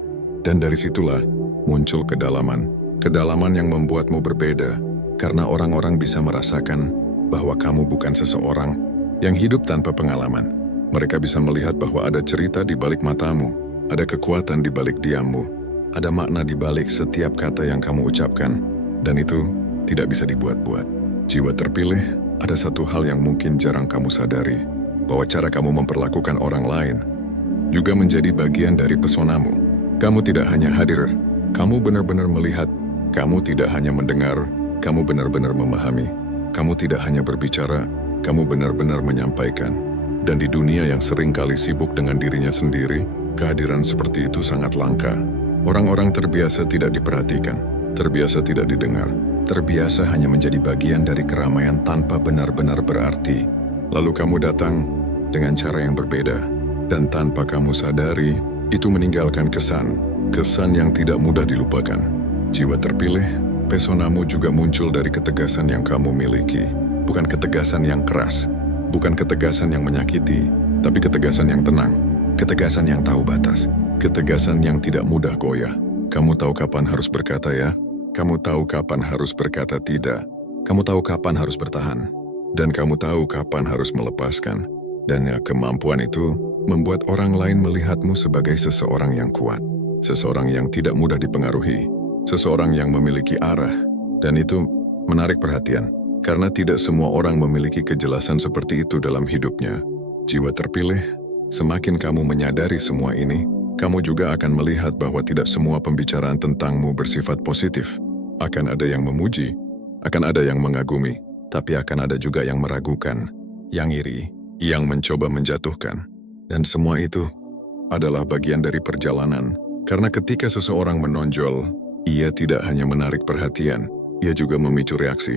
Dan dari situlah muncul kedalaman. Kedalaman yang membuatmu berbeda. Karena orang-orang bisa merasakan bahwa kamu bukan seseorang yang hidup tanpa pengalaman. Mereka bisa melihat bahwa ada cerita di balik matamu. Ada kekuatan di balik diammu. Ada makna di balik setiap kata yang kamu ucapkan, dan itu tidak bisa dibuat-buat. Jiwa terpilih, ada satu hal yang mungkin jarang kamu sadari, bahwa cara kamu memperlakukan orang lain juga menjadi bagian dari pesonamu. Kamu tidak hanya hadir, kamu benar-benar melihat, kamu tidak hanya mendengar, kamu benar-benar memahami. Kamu tidak hanya berbicara, kamu benar-benar menyampaikan. Dan di dunia yang sering kali sibuk dengan dirinya sendiri, kehadiran seperti itu sangat langka. Orang-orang terbiasa tidak diperhatikan, terbiasa tidak didengar, terbiasa hanya menjadi bagian dari keramaian tanpa benar-benar berarti. Lalu kamu datang dengan cara yang berbeda, dan tanpa kamu sadari, itu meninggalkan kesan yang tidak mudah dilupakan. Jiwa terpilih, pesonamu juga muncul dari ketegasan yang kamu miliki. Bukan ketegasan yang keras, bukan ketegasan yang menyakiti, tapi ketegasan yang tenang, ketegasan yang tahu batas. Ketegasan yang tidak mudah goyah. Kamu tahu kapan harus berkata ya. Kamu tahu kapan harus berkata tidak. Kamu tahu kapan harus bertahan. Dan kamu tahu kapan harus melepaskan. Dan kemampuan itu membuat orang lain melihatmu sebagai seseorang yang kuat, seseorang yang tidak mudah dipengaruhi, seseorang yang memiliki arah. Dan itu menarik perhatian, karena tidak semua orang memiliki kejelasan seperti itu dalam hidupnya. Jiwa terpilih, semakin kamu menyadari semua ini, kamu juga akan melihat bahwa tidak semua pembicaraan tentangmu bersifat positif. Akan ada yang memuji, akan ada yang mengagumi, tapi akan ada juga yang meragukan, yang iri, yang mencoba menjatuhkan. Dan semua itu adalah bagian dari perjalanan, karena ketika seseorang menonjol, ia tidak hanya menarik perhatian, ia juga memicu reaksi.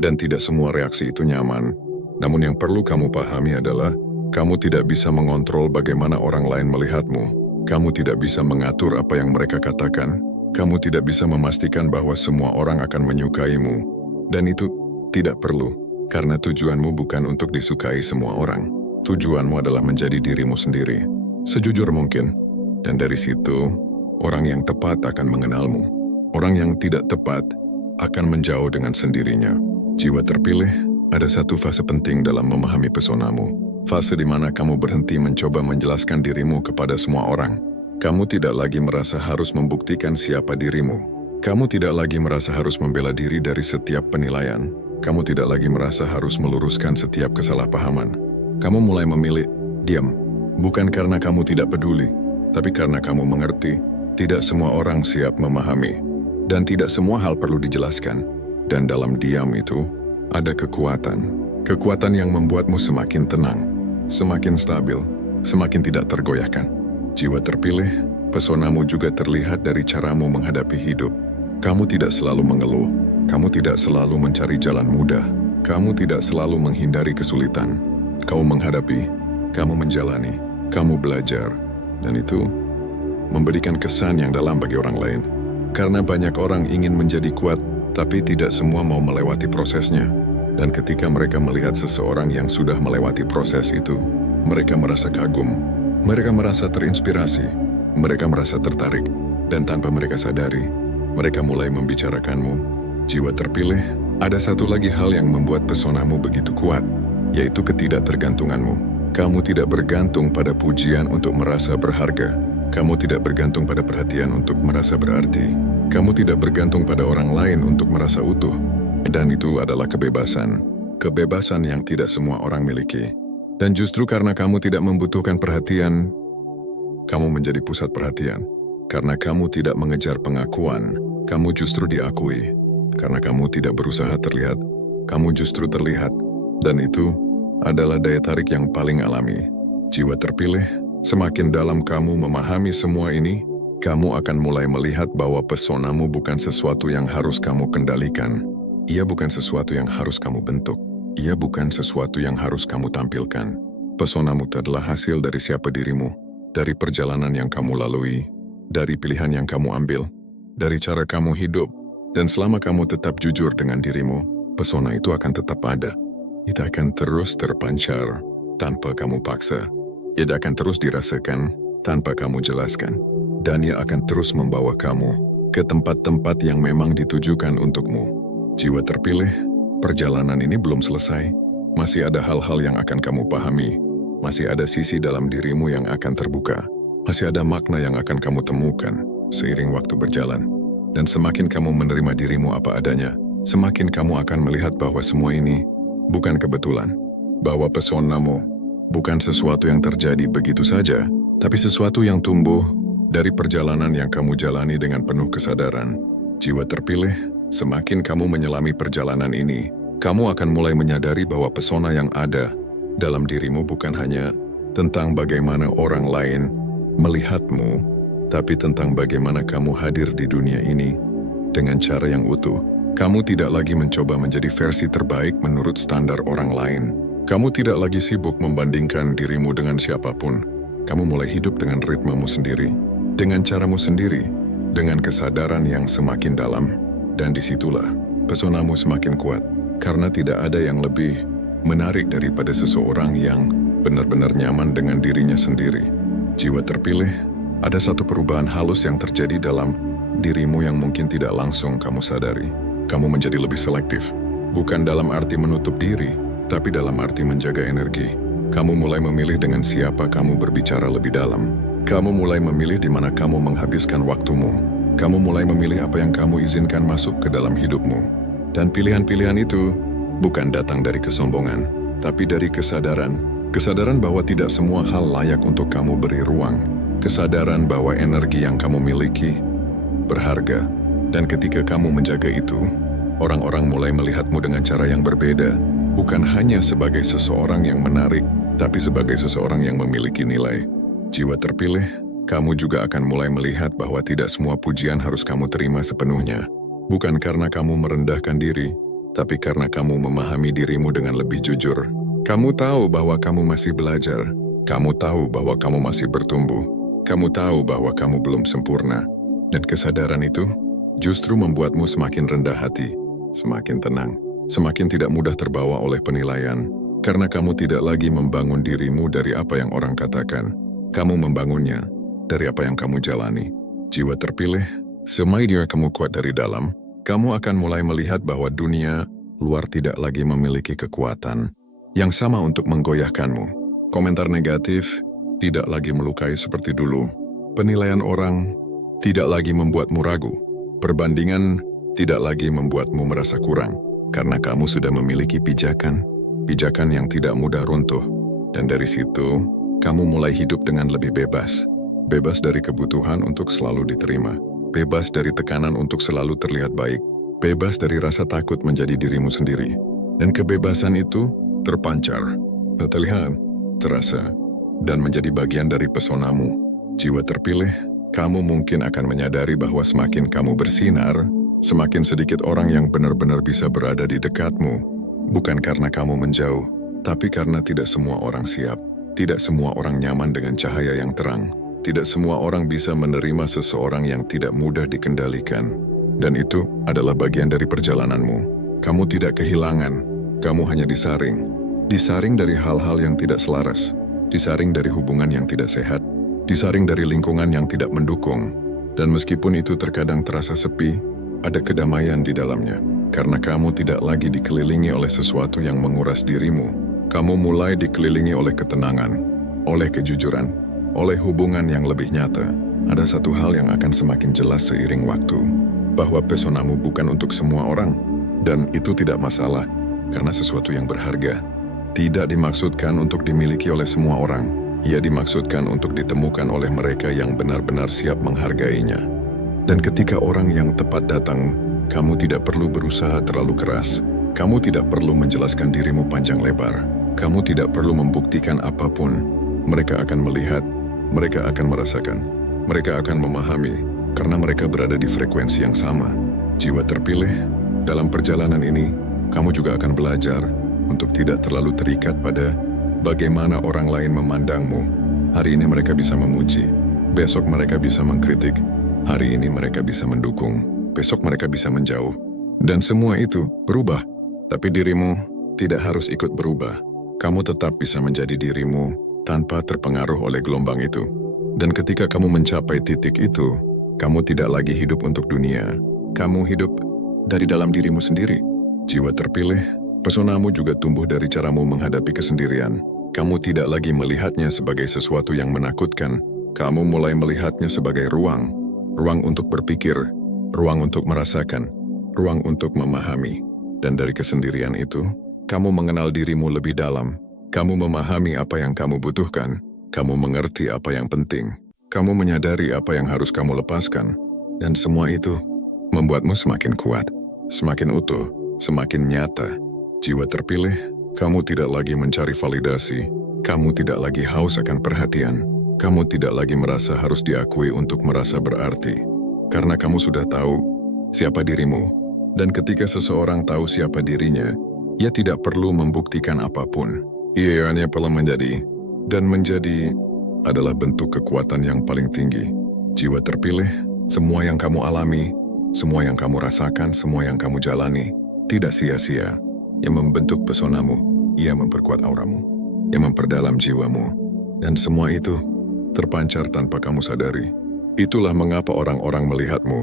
Dan tidak semua reaksi itu nyaman. Namun yang perlu kamu pahami adalah, kamu tidak bisa mengontrol bagaimana orang lain melihatmu. Kamu tidak bisa mengatur apa yang mereka katakan. Kamu tidak bisa memastikan bahwa semua orang akan menyukaimu. Dan itu tidak perlu, karena tujuanmu bukan untuk disukai semua orang. Tujuanmu adalah menjadi dirimu sendiri, sejujur mungkin. Dan dari situ, orang yang tepat akan mengenalmu. Orang yang tidak tepat akan menjauh dengan sendirinya. Jiwa terpilih, ada satu fase penting dalam memahami pesonamu. Fase di mana kamu berhenti mencoba menjelaskan dirimu kepada semua orang. Kamu tidak lagi merasa harus membuktikan siapa dirimu. Kamu tidak lagi merasa harus membela diri dari setiap penilaian. Kamu tidak lagi merasa harus meluruskan setiap kesalahpahaman. Kamu mulai memilih diam, bukan karena kamu tidak peduli, tapi karena kamu mengerti tidak semua orang siap memahami. Dan tidak semua hal perlu dijelaskan. Dan dalam diam itu, ada kekuatan. Kekuatan yang membuatmu semakin tenang, semakin stabil, semakin tidak tergoyahkan. Jiwa terpilih, pesonamu juga terlihat dari caramu menghadapi hidup. Kamu tidak selalu mengeluh, kamu tidak selalu mencari jalan mudah, kamu tidak selalu menghindari kesulitan. Kamu menghadapi, kamu menjalani, kamu belajar, dan itu memberikan kesan yang dalam bagi orang lain. Karena banyak orang ingin menjadi kuat, tapi tidak semua mau melewati prosesnya. Dan ketika mereka melihat seseorang yang sudah melewati proses itu, mereka merasa kagum, mereka merasa terinspirasi, mereka merasa tertarik, dan tanpa mereka sadari, mereka mulai membicarakanmu. Jiwa terpilih, ada satu lagi hal yang membuat pesonamu begitu kuat, yaitu ketidaktergantunganmu. Kamu tidak bergantung pada pujian untuk merasa berharga. Kamu tidak bergantung pada perhatian untuk merasa berarti. Kamu tidak bergantung pada orang lain untuk merasa utuh. Dan itu adalah kebebasan. Kebebasan yang tidak semua orang miliki. Dan justru karena kamu tidak membutuhkan perhatian, kamu menjadi pusat perhatian. Karena kamu tidak mengejar pengakuan, kamu justru diakui. Karena kamu tidak berusaha terlihat, kamu justru terlihat. Dan itu adalah daya tarik yang paling alami. Jiwa terpilih, semakin dalam kamu memahami semua ini, kamu akan mulai melihat bahwa pesonamu bukan sesuatu yang harus kamu kendalikan. Ia bukan sesuatu yang harus kamu bentuk. Ia bukan sesuatu yang harus kamu tampilkan. Pesonamu adalah hasil dari siapa dirimu, dari perjalanan yang kamu lalui, dari pilihan yang kamu ambil, dari cara kamu hidup. Dan selama kamu tetap jujur dengan dirimu, pesona itu akan tetap ada. Itu akan terus terpancar tanpa kamu paksa. Ia akan terus dirasakan tanpa kamu jelaskan. Dan ia akan terus membawa kamu ke tempat-tempat yang memang ditujukan untukmu. Jiwa terpilih, perjalanan ini belum selesai. Masih ada hal-hal yang akan kamu pahami. Masih ada sisi dalam dirimu yang akan terbuka. Masih ada makna yang akan kamu temukan seiring waktu berjalan. Dan semakin kamu menerima dirimu apa adanya, semakin kamu akan melihat bahwa semua ini bukan kebetulan. Bahwa pesonamu bukan sesuatu yang terjadi begitu saja, tapi sesuatu yang tumbuh dari perjalanan yang kamu jalani dengan penuh kesadaran. Jiwa terpilih, semakin kamu menyelami perjalanan ini, kamu akan mulai menyadari bahwa pesona yang ada dalam dirimu bukan hanya tentang bagaimana orang lain melihatmu, tapi tentang bagaimana kamu hadir di dunia ini dengan cara yang utuh. Kamu tidak lagi mencoba menjadi versi terbaik menurut standar orang lain. Kamu tidak lagi sibuk membandingkan dirimu dengan siapapun. Kamu mulai hidup dengan ritmemu sendiri, dengan caramu sendiri, dengan kesadaran yang semakin dalam. Dan disitulah pesonamu semakin kuat, karena tidak ada yang lebih menarik daripada seseorang yang benar-benar nyaman dengan dirinya sendiri. Jiwa terpilih, ada satu perubahan halus yang terjadi dalam dirimu yang mungkin tidak langsung kamu sadari. Kamu menjadi lebih selektif, bukan dalam arti menutup diri, tapi dalam arti menjaga energi. Kamu mulai memilih dengan siapa kamu berbicara lebih dalam. Kamu mulai memilih di mana kamu menghabiskan waktumu. Kamu mulai memilih apa yang kamu izinkan masuk ke dalam hidupmu. Dan pilihan-pilihan itu bukan datang dari kesombongan, tapi dari kesadaran. Kesadaran bahwa tidak semua hal layak untuk kamu beri ruang. Kesadaran bahwa energi yang kamu miliki berharga. Dan ketika kamu menjaga itu, orang-orang mulai melihatmu dengan cara yang berbeda. Bukan hanya sebagai seseorang yang menarik, tapi sebagai seseorang yang memiliki nilai. Jiwa terpilih, kamu juga akan mulai melihat bahwa tidak semua pujian harus kamu terima sepenuhnya. Bukan karena kamu merendahkan diri, tapi karena kamu memahami dirimu dengan lebih jujur. Kamu tahu bahwa kamu masih belajar. Kamu tahu bahwa kamu masih bertumbuh. Kamu tahu bahwa kamu belum sempurna. Dan kesadaran itu justru membuatmu semakin rendah hati, semakin tenang, semakin tidak mudah terbawa oleh penilaian. Karena kamu tidak lagi membangun dirimu dari apa yang orang katakan. Kamu membangunnya dari apa yang kamu jalani. Jiwa terpilih, semakin kamu kuat dari dalam, kamu akan mulai melihat bahwa dunia luar tidak lagi memiliki kekuatan yang sama untuk menggoyahkanmu. Komentar negatif tidak lagi melukai seperti dulu. Penilaian orang tidak lagi membuatmu ragu. Perbandingan tidak lagi membuatmu merasa kurang, karena kamu sudah memiliki pijakan yang tidak mudah runtuh. Dan dari situ, kamu mulai hidup dengan lebih bebas. Bebas dari kebutuhan untuk selalu diterima. Bebas dari tekanan untuk selalu terlihat baik. Bebas dari rasa takut menjadi dirimu sendiri. Dan kebebasan itu terpancar, terlihat, terasa, dan menjadi bagian dari pesonamu. Jiwa terpilih, kamu mungkin akan menyadari bahwa semakin kamu bersinar, semakin sedikit orang yang benar-benar bisa berada di dekatmu. Bukan karena kamu menjauh, tapi karena tidak semua orang siap. Tidak semua orang nyaman dengan cahaya yang terang. Tidak semua orang bisa menerima seseorang yang tidak mudah dikendalikan. Dan itu adalah bagian dari perjalananmu. Kamu tidak kehilangan, kamu hanya disaring. Disaring dari hal-hal yang tidak selaras. Disaring dari hubungan yang tidak sehat. Disaring dari lingkungan yang tidak mendukung. Dan meskipun itu terkadang terasa sepi, ada kedamaian di dalamnya. Karena kamu tidak lagi dikelilingi oleh sesuatu yang menguras dirimu. Kamu mulai dikelilingi oleh ketenangan, oleh kejujuran, oleh hubungan yang lebih nyata. Ada satu hal yang akan semakin jelas seiring waktu, bahwa pesonamu bukan untuk semua orang. Dan itu tidak masalah, karena sesuatu yang berharga tidak dimaksudkan untuk dimiliki oleh semua orang. Ia dimaksudkan untuk ditemukan oleh mereka yang benar-benar siap menghargainya. Dan ketika orang yang tepat datang, kamu tidak perlu berusaha terlalu keras. Kamu tidak perlu menjelaskan dirimu panjang lebar. Kamu tidak perlu membuktikan apapun. Mereka akan melihat, mereka akan merasakan, mereka akan memahami, karena mereka berada di frekuensi yang sama. Jiwa terpilih, dalam perjalanan ini, kamu juga akan belajar untuk tidak terlalu terikat pada bagaimana orang lain memandangmu. Hari ini mereka bisa memuji, besok mereka bisa mengkritik, hari ini mereka bisa mendukung, besok mereka bisa menjauh. Dan semua itu berubah, tapi dirimu tidak harus ikut berubah. Kamu tetap bisa menjadi dirimu tanpa terpengaruh oleh gelombang itu. Dan ketika kamu mencapai titik itu, kamu tidak lagi hidup untuk dunia. Kamu hidup dari dalam dirimu sendiri. Jiwa terpilih, pesonamu juga tumbuh dari caramu menghadapi kesendirian. Kamu tidak lagi melihatnya sebagai sesuatu yang menakutkan. Kamu mulai melihatnya sebagai ruang. Ruang untuk berpikir, ruang untuk merasakan, ruang untuk memahami. Dan dari kesendirian itu, kamu mengenal dirimu lebih dalam. Kamu memahami apa yang kamu butuhkan. Kamu mengerti apa yang penting. Kamu menyadari apa yang harus kamu lepaskan. Dan semua itu membuatmu semakin kuat, semakin utuh, semakin nyata. Jiwa terpilih, kamu tidak lagi mencari validasi. Kamu tidak lagi haus akan perhatian. Kamu tidak lagi merasa harus diakui untuk merasa berarti. Karena kamu sudah tahu siapa dirimu. Dan ketika seseorang tahu siapa dirinya, ia tidak perlu membuktikan apapun. Ia hanya perlu menjadi. Dan menjadi adalah bentuk kekuatan yang paling tinggi. Jiwa terpilih, semua yang kamu alami, semua yang kamu rasakan, semua yang kamu jalani, tidak sia-sia. Yang membentuk pesonamu, ia memperkuat auramu, yang memperdalam jiwamu. Dan semua itu terpancar tanpa kamu sadari. Itulah mengapa orang-orang melihatmu.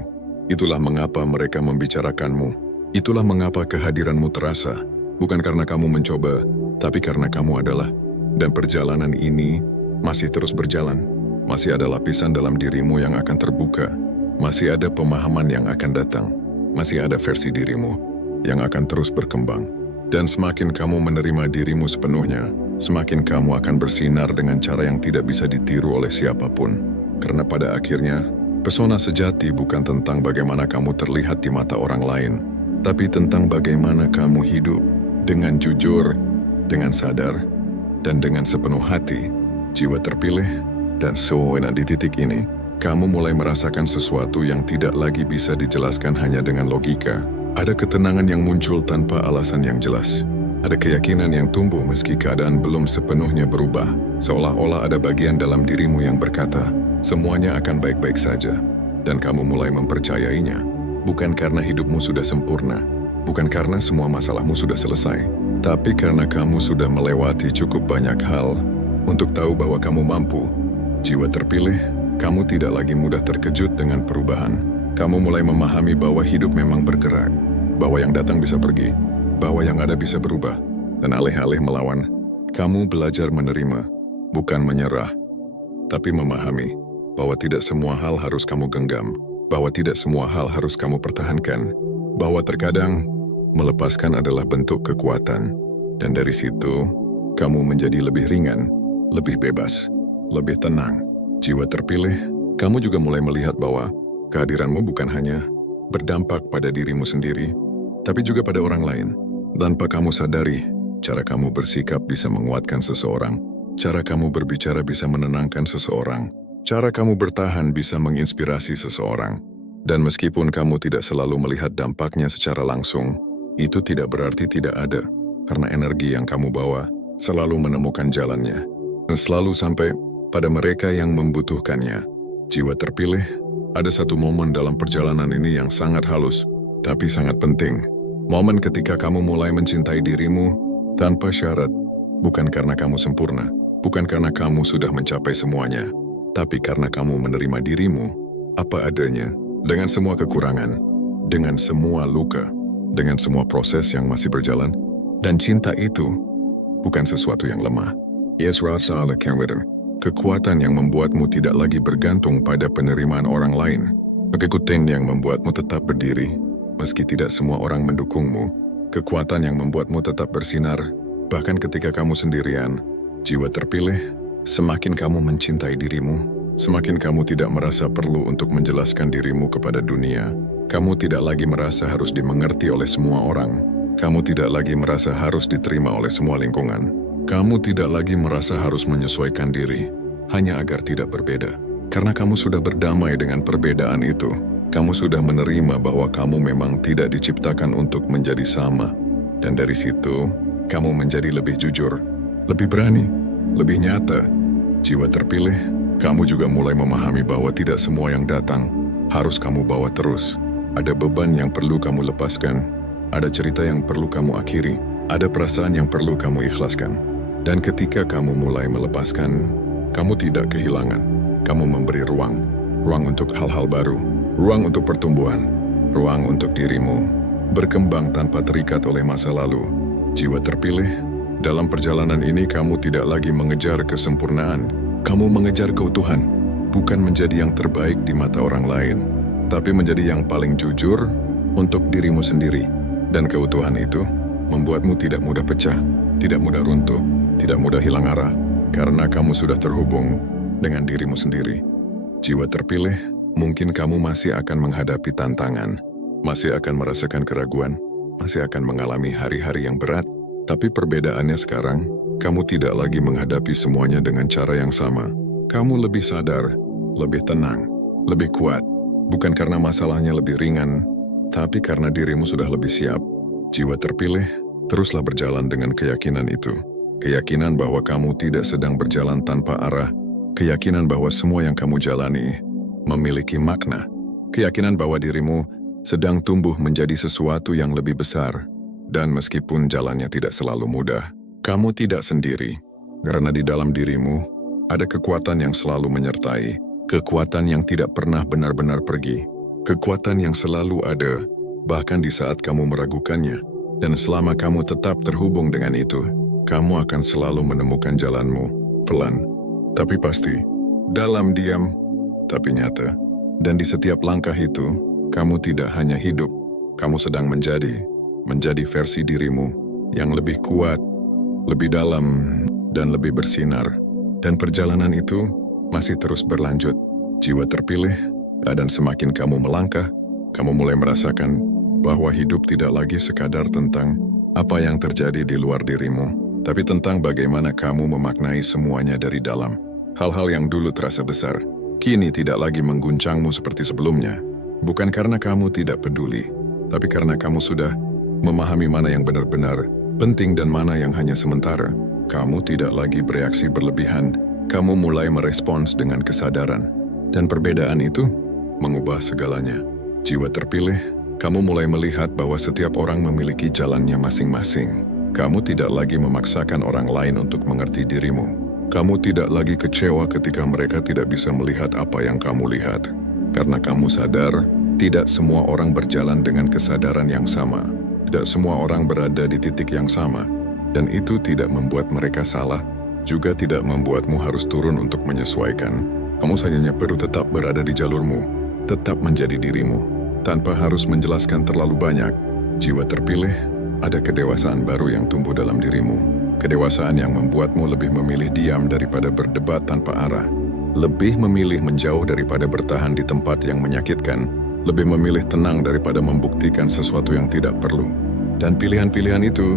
Itulah mengapa mereka membicarakanmu. Itulah mengapa kehadiranmu terasa. Bukan karena kamu mencoba, tapi karena kamu adalah Dan perjalanan ini masih terus berjalan. Masih ada lapisan dalam dirimu yang akan terbuka. Masih ada pemahaman yang akan datang. Masih ada versi dirimu yang akan terus berkembang. Dan semakin kamu menerima dirimu sepenuhnya, semakin kamu akan bersinar dengan cara yang tidak bisa ditiru oleh siapapun. Karena pada akhirnya, pesona sejati bukan tentang bagaimana kamu terlihat di mata orang lain, tapi tentang bagaimana kamu hidup dengan jujur, dengan sadar, dan dengan sepenuh hati. Jiwa terpilih, dan di titik ini, kamu mulai merasakan sesuatu yang tidak lagi bisa dijelaskan hanya dengan logika. Ada ketenangan yang muncul tanpa alasan yang jelas. Ada keyakinan yang tumbuh meski keadaan belum sepenuhnya berubah. Seolah-olah ada bagian dalam dirimu yang berkata, semuanya akan baik-baik saja. Dan kamu mulai mempercayainya. Bukan karena hidupmu sudah sempurna. Bukan karena semua masalahmu sudah selesai. Tapi karena kamu sudah melewati cukup banyak hal untuk tahu bahwa kamu mampu. Jiwa terpilih, kamu tidak lagi mudah terkejut dengan perubahan. Kamu mulai memahami bahwa hidup memang bergerak, bahwa yang datang bisa pergi, bahwa yang ada bisa berubah, dan alih-alih melawan, kamu belajar menerima, bukan menyerah, tapi memahami bahwa tidak semua hal harus kamu genggam, bahwa tidak semua hal harus kamu pertahankan, bahwa terkadang melepaskan adalah bentuk kekuatan, dan dari situ, kamu menjadi lebih ringan, lebih bebas, lebih tenang. Jiwa terpilih, kamu juga mulai melihat bahwa kehadiranmu bukan hanya berdampak pada dirimu sendiri, tapi juga pada orang lain. Tanpa kamu sadari, cara kamu bersikap bisa menguatkan seseorang, cara kamu berbicara bisa menenangkan seseorang, cara kamu bertahan bisa menginspirasi seseorang. Dan meskipun kamu tidak selalu melihat dampaknya secara langsung, itu tidak berarti tidak ada, karena energi yang kamu bawa selalu menemukan jalannya, dan selalu sampai pada mereka yang membutuhkannya. Jiwa terpilih, ada satu momen dalam perjalanan ini yang sangat halus, tapi sangat penting. Momen ketika kamu mulai mencintai dirimu tanpa syarat, bukan karena kamu sempurna, bukan karena kamu sudah mencapai semuanya, tapi karena kamu menerima dirimu apa adanya, dengan semua kekurangan, dengan semua luka, dengan semua proses yang masih berjalan. Dan cinta itu bukan sesuatu yang lemah. Yes, rasa ala keweden. Kekuatan yang membuatmu tidak lagi bergantung pada penerimaan orang lain. Kekuatan yang membuatmu tetap berdiri, meski tidak semua orang mendukungmu. Kekuatan yang membuatmu tetap bersinar, bahkan ketika kamu sendirian. Jiwa terpilih, semakin kamu mencintai dirimu, semakin kamu tidak merasa perlu untuk menjelaskan dirimu kepada dunia. Kamu tidak lagi merasa harus dimengerti oleh semua orang. Kamu tidak lagi merasa harus diterima oleh semua lingkungan. Kamu tidak lagi merasa harus menyesuaikan diri, hanya agar tidak berbeda. Karena kamu sudah berdamai dengan perbedaan itu. Kamu sudah menerima bahwa kamu memang tidak diciptakan untuk menjadi sama. Dan dari situ, kamu menjadi lebih jujur, lebih berani, lebih nyata. Jiwa terpilih, kamu juga mulai memahami bahwa tidak semua yang datang harus kamu bawa terus. Ada beban yang perlu kamu lepaskan, ada cerita yang perlu kamu akhiri, ada perasaan yang perlu kamu ikhlaskan. Dan ketika kamu mulai melepaskan, kamu tidak kehilangan. Kamu memberi ruang untuk hal-hal baru, ruang untuk pertumbuhan, ruang untuk dirimu berkembang tanpa terikat oleh masa lalu. Jiwa terpilih, dalam perjalanan ini kamu tidak lagi mengejar kesempurnaan. Kamu mengejar keutuhan, bukan menjadi yang terbaik di mata orang lain, tapi menjadi yang paling jujur untuk dirimu sendiri. Dan keutuhan itu membuatmu tidak mudah pecah, tidak mudah runtuh, tidak mudah hilang arah, karena kamu sudah terhubung dengan dirimu sendiri. Jiwa terpilih, mungkin kamu masih akan menghadapi tantangan, masih akan merasakan keraguan, masih akan mengalami hari-hari yang berat, tapi perbedaannya sekarang, kamu tidak lagi menghadapi semuanya dengan cara yang sama. Kamu lebih sadar, lebih tenang, lebih kuat, bukan karena masalahnya lebih ringan, tapi karena dirimu sudah lebih siap. Jiwa terpilih, teruslah berjalan dengan keyakinan itu. Keyakinan bahwa kamu tidak sedang berjalan tanpa arah. Keyakinan bahwa semua yang kamu jalani memiliki makna. Keyakinan bahwa dirimu sedang tumbuh menjadi sesuatu yang lebih besar. Dan meskipun jalannya tidak selalu mudah, kamu tidak sendiri. Karena di dalam dirimu ada kekuatan yang selalu menyertai. Kekuatan yang tidak pernah benar-benar pergi. Kekuatan yang selalu ada, bahkan di saat kamu meragukannya. Dan selama kamu tetap terhubung dengan itu, kamu akan selalu menemukan jalanmu, pelan, tapi pasti, dalam diam, tapi nyata. Dan di setiap langkah itu, kamu tidak hanya hidup, kamu sedang menjadi versi dirimu yang lebih kuat, lebih dalam, dan lebih bersinar. Dan perjalanan itu masih terus berlanjut. Jiwa terpilih, dan semakin kamu melangkah, kamu mulai merasakan bahwa hidup tidak lagi sekadar tentang apa yang terjadi di luar dirimu, tapi tentang bagaimana kamu memaknai semuanya dari dalam. Hal-hal yang dulu terasa besar, kini tidak lagi mengguncangmu seperti sebelumnya. Bukan karena kamu tidak peduli, tapi karena kamu sudah memahami mana yang benar-benar penting dan mana yang hanya sementara. Kamu tidak lagi bereaksi berlebihan, kamu mulai merespons dengan kesadaran. Dan perbedaan itu mengubah segalanya. Jiwa terpilih, kamu mulai melihat bahwa setiap orang memiliki jalannya masing-masing. Kamu tidak lagi memaksakan orang lain untuk mengerti dirimu. Kamu tidak lagi kecewa ketika mereka tidak bisa melihat apa yang kamu lihat. Karena kamu sadar, tidak semua orang berjalan dengan kesadaran yang sama. Tidak semua orang berada di titik yang sama. Dan itu tidak membuat mereka salah, juga tidak membuatmu harus turun untuk menyesuaikan. Kamu hanya perlu tetap berada di jalurmu, tetap menjadi dirimu. Tanpa harus menjelaskan terlalu banyak, jiwa terpilih, ada kedewasaan baru yang tumbuh dalam dirimu. Kedewasaan yang membuatmu lebih memilih diam daripada berdebat tanpa arah. Lebih memilih menjauh daripada bertahan di tempat yang menyakitkan. Lebih memilih tenang daripada membuktikan sesuatu yang tidak perlu. Dan pilihan-pilihan itu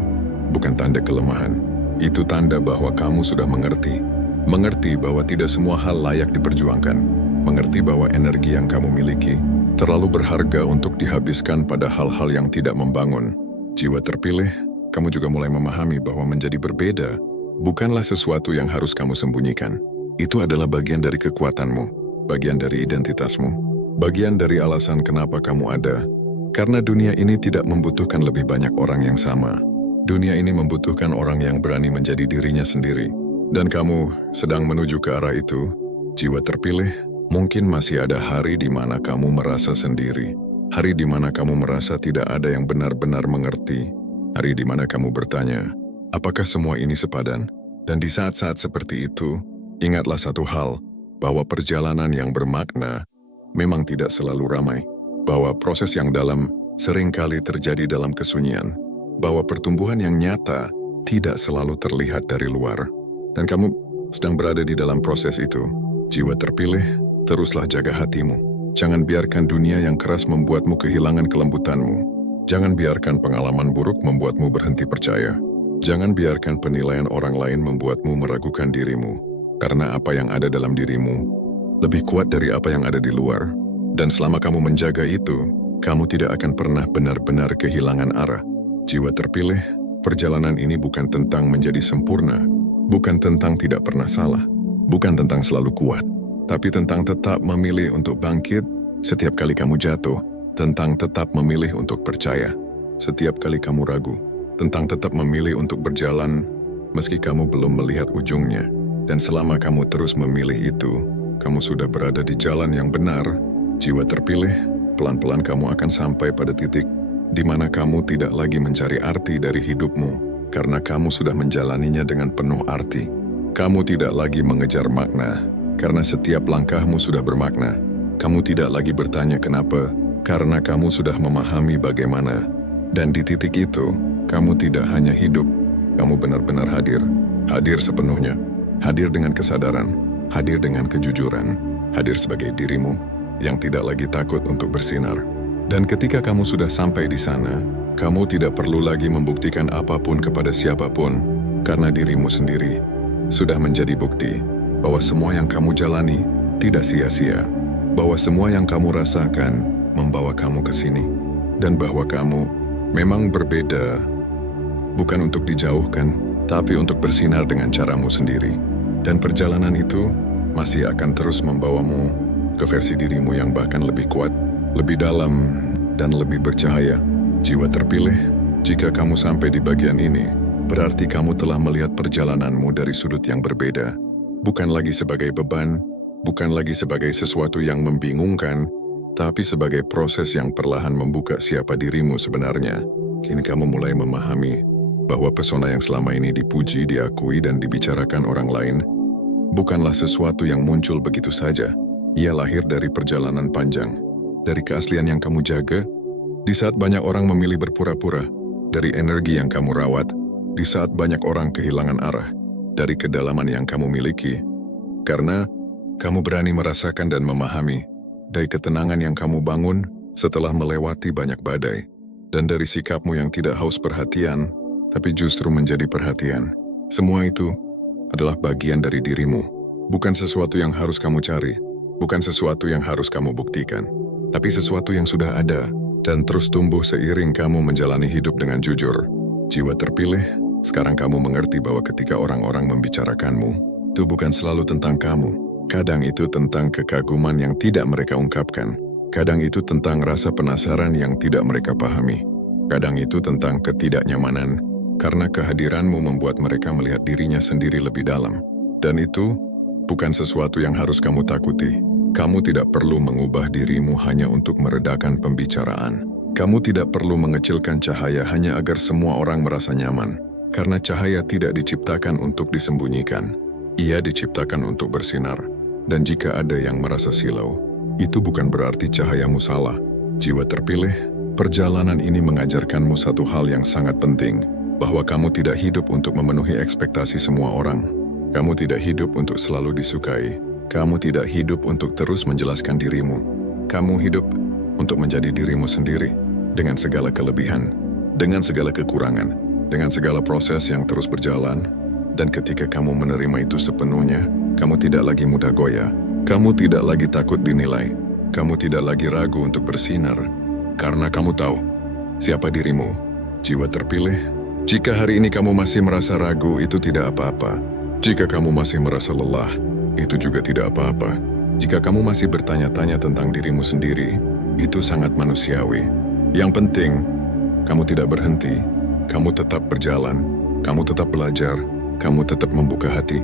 bukan tanda kelemahan. Itu tanda bahwa kamu sudah mengerti. Mengerti bahwa tidak semua hal layak diperjuangkan. Mengerti bahwa energi yang kamu miliki terlalu berharga untuk dihabiskan pada hal-hal yang tidak membangun. Jiwa terpilih, kamu juga mulai memahami bahwa menjadi berbeda bukanlah sesuatu yang harus kamu sembunyikan. Itu adalah bagian dari kekuatanmu, bagian dari identitasmu, bagian dari alasan kenapa kamu ada. Karena dunia ini tidak membutuhkan lebih banyak orang yang sama. Dunia ini membutuhkan orang yang berani menjadi dirinya sendiri. Dan kamu sedang menuju ke arah itu. Jiwa terpilih, mungkin masih ada hari di mana kamu merasa sendiri. Hari di mana kamu merasa tidak ada yang benar-benar mengerti. Hari di mana kamu bertanya, apakah semua ini sepadan? Dan di saat-saat seperti itu, ingatlah satu hal, bahwa perjalanan yang bermakna memang tidak selalu ramai. Bahwa proses yang dalam seringkali terjadi dalam kesunyian. Bahwa pertumbuhan yang nyata tidak selalu terlihat dari luar. Dan kamu sedang berada di dalam proses itu. Jiwa terpilih, teruslah jaga hatimu. Jangan biarkan dunia yang keras membuatmu kehilangan kelembutanmu. Jangan biarkan pengalaman buruk membuatmu berhenti percaya. Jangan biarkan penilaian orang lain membuatmu meragukan dirimu. Karena apa yang ada dalam dirimu lebih kuat dari apa yang ada di luar. Dan selama kamu menjaga itu, kamu tidak akan pernah benar-benar kehilangan arah. Jiwa terpilih, perjalanan ini bukan tentang menjadi sempurna. Bukan tentang tidak pernah salah. Bukan tentang selalu kuat. Tapi tentang tetap memilih untuk bangkit setiap kali kamu jatuh. Tentang tetap memilih untuk percaya setiap kali kamu ragu. Tentang tetap memilih untuk berjalan meski kamu belum melihat ujungnya. Dan selama kamu terus memilih itu, kamu sudah berada di jalan yang benar. Jiwa terpilih, pelan-pelan kamu akan sampai pada titik di mana kamu tidak lagi mencari arti dari hidupmu. Karena kamu sudah menjalaninya dengan penuh arti. Kamu tidak lagi mengejar makna, karena setiap langkahmu sudah bermakna. Kamu tidak lagi bertanya kenapa, karena kamu sudah memahami bagaimana. Dan di titik itu, kamu tidak hanya hidup, kamu benar-benar hadir. Hadir sepenuhnya, hadir dengan kesadaran, hadir dengan kejujuran, hadir sebagai dirimu yang tidak lagi takut untuk bersinar. Dan ketika kamu sudah sampai di sana, kamu tidak perlu lagi membuktikan apapun kepada siapapun, karena dirimu sendiri sudah menjadi bukti bahwa semua yang kamu jalani tidak sia-sia, bahwa semua yang kamu rasakan membawa kamu ke sini, dan bahwa kamu memang berbeda, bukan untuk dijauhkan, tapi untuk bersinar dengan caramu sendiri. Dan perjalanan itu masih akan terus membawamu ke versi dirimu yang bahkan lebih kuat, lebih dalam, dan lebih bercahaya. Jiwa terpilih, jika kamu sampai di bagian ini, berarti kamu telah melihat perjalananmu dari sudut yang berbeda. Bukan lagi sebagai beban, bukan lagi sebagai sesuatu yang membingungkan, tapi sebagai proses yang perlahan membuka siapa dirimu sebenarnya. Kini kamu mulai memahami bahwa pesona yang selama ini dipuji, diakui, dan dibicarakan orang lain bukanlah sesuatu yang muncul begitu saja. Ia lahir dari perjalanan panjang, dari keaslian yang kamu jaga, di saat banyak orang memilih berpura-pura, dari energi yang kamu rawat, di saat banyak orang kehilangan arah, dari kedalaman yang kamu miliki, karena kamu berani merasakan dan memahami, dari ketenangan yang kamu bangun setelah melewati banyak badai, dan dari sikapmu yang tidak haus perhatian, tapi justru menjadi perhatian. Semua itu adalah bagian dari dirimu, bukan sesuatu yang harus kamu cari, bukan sesuatu yang harus kamu buktikan, tapi sesuatu yang sudah ada dan terus tumbuh seiring kamu menjalani hidup dengan jujur. Jiwa terpilih, sekarang kamu mengerti bahwa ketika orang-orang membicarakanmu, itu bukan selalu tentang kamu. Kadang itu tentang kekaguman yang tidak mereka ungkapkan. Kadang itu tentang rasa penasaran yang tidak mereka pahami. Kadang itu tentang ketidaknyamanan, karena kehadiranmu membuat mereka melihat dirinya sendiri lebih dalam. Dan itu bukan sesuatu yang harus kamu takuti. Kamu tidak perlu mengubah dirimu hanya untuk meredakan pembicaraan. Kamu tidak perlu mengecilkan cahaya hanya agar semua orang merasa nyaman. Karena cahaya tidak diciptakan untuk disembunyikan. Ia diciptakan untuk bersinar. Dan jika ada yang merasa silau, itu bukan berarti cahayamu salah. Jiwa terpilih, perjalanan ini mengajarkanmu satu hal yang sangat penting, bahwa kamu tidak hidup untuk memenuhi ekspektasi semua orang. Kamu tidak hidup untuk selalu disukai. Kamu tidak hidup untuk terus menjelaskan dirimu. Kamu hidup untuk menjadi dirimu sendiri, dengan segala kelebihan, dengan segala kekurangan, dengan segala proses yang terus berjalan. Dan ketika kamu menerima itu sepenuhnya, kamu tidak lagi mudah goyah. Kamu tidak lagi takut dinilai. Kamu tidak lagi ragu untuk bersinar. Karena kamu tahu siapa dirimu. Jiwa terpilih, jika hari ini kamu masih merasa ragu, itu tidak apa-apa. Jika kamu masih merasa lelah, itu juga tidak apa-apa. Jika kamu masih bertanya-tanya tentang dirimu sendiri, itu sangat manusiawi. Yang penting, kamu tidak berhenti. Kamu tetap berjalan. Kamu tetap belajar. Kamu tetap membuka hati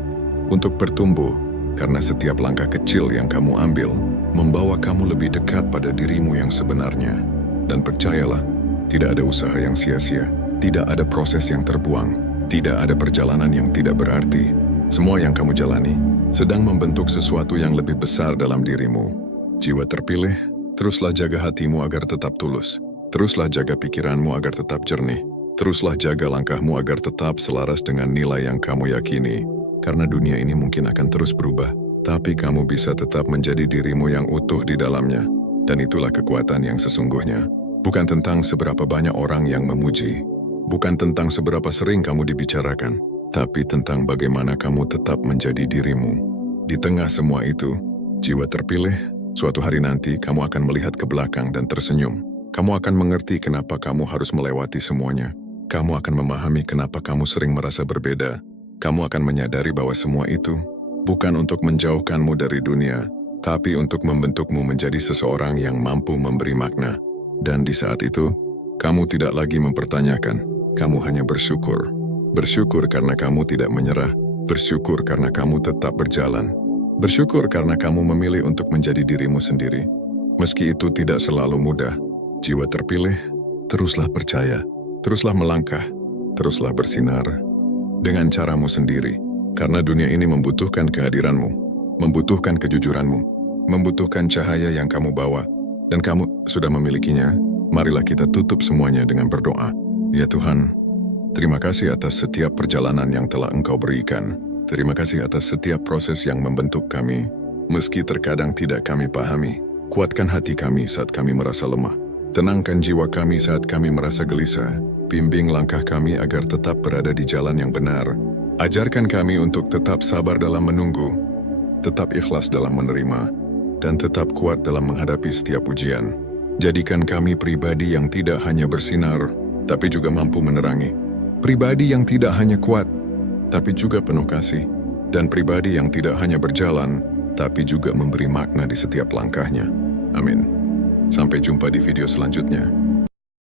untuk bertumbuh, karena setiap langkah kecil yang kamu ambil membawa kamu lebih dekat pada dirimu yang sebenarnya. Dan percayalah, tidak ada usaha yang sia-sia, tidak ada proses yang terbuang, tidak ada perjalanan yang tidak berarti. Semua yang kamu jalani sedang membentuk sesuatu yang lebih besar dalam dirimu. Jiwa terpilih, teruslah jaga hatimu agar tetap tulus. Teruslah jaga pikiranmu agar tetap jernih. Teruslah jaga langkahmu agar tetap selaras dengan nilai yang kamu yakini. Karena dunia ini mungkin akan terus berubah, tapi kamu bisa tetap menjadi dirimu yang utuh di dalamnya. Dan itulah kekuatan yang sesungguhnya. Bukan tentang seberapa banyak orang yang memuji, bukan tentang seberapa sering kamu dibicarakan, tapi tentang bagaimana kamu tetap menjadi dirimu. Di tengah semua itu, jiwa terpilih, suatu hari nanti kamu akan melihat ke belakang dan tersenyum. Kamu akan mengerti kenapa kamu harus melewati semuanya. Kamu akan memahami kenapa kamu sering merasa berbeda. Kamu akan menyadari bahwa semua itu bukan untuk menjauhkanmu dari dunia, tapi untuk membentukmu menjadi seseorang yang mampu memberi makna. Dan di saat itu, kamu tidak lagi mempertanyakan, kamu hanya bersyukur. Bersyukur karena kamu tidak menyerah, bersyukur karena kamu tetap berjalan. Bersyukur karena kamu memilih untuk menjadi dirimu sendiri. Meski itu tidak selalu mudah, jiwa terpilih, teruslah percaya. Teruslah melangkah, teruslah bersinar dengan caramu sendiri. Karena dunia ini membutuhkan kehadiranmu, membutuhkan kejujuranmu, membutuhkan cahaya yang kamu bawa. Dan kamu sudah memilikinya. Marilah kita tutup semuanya dengan berdoa. Ya Tuhan, terima kasih atas setiap perjalanan yang telah Engkau berikan. Terima kasih atas setiap proses yang membentuk kami. Meski terkadang tidak kami pahami, kuatkan hati kami saat kami merasa lemah. Tenangkan jiwa kami saat kami merasa gelisah. Bimbing langkah kami agar tetap berada di jalan yang benar. Ajarkan kami untuk tetap sabar dalam menunggu, tetap ikhlas dalam menerima, dan tetap kuat dalam menghadapi setiap ujian. Jadikan kami pribadi yang tidak hanya bersinar, tapi juga mampu menerangi. Pribadi yang tidak hanya kuat, tapi juga penuh kasih. Dan pribadi yang tidak hanya berjalan, tapi juga memberi makna di setiap langkahnya. Amin. Sampai jumpa di video selanjutnya.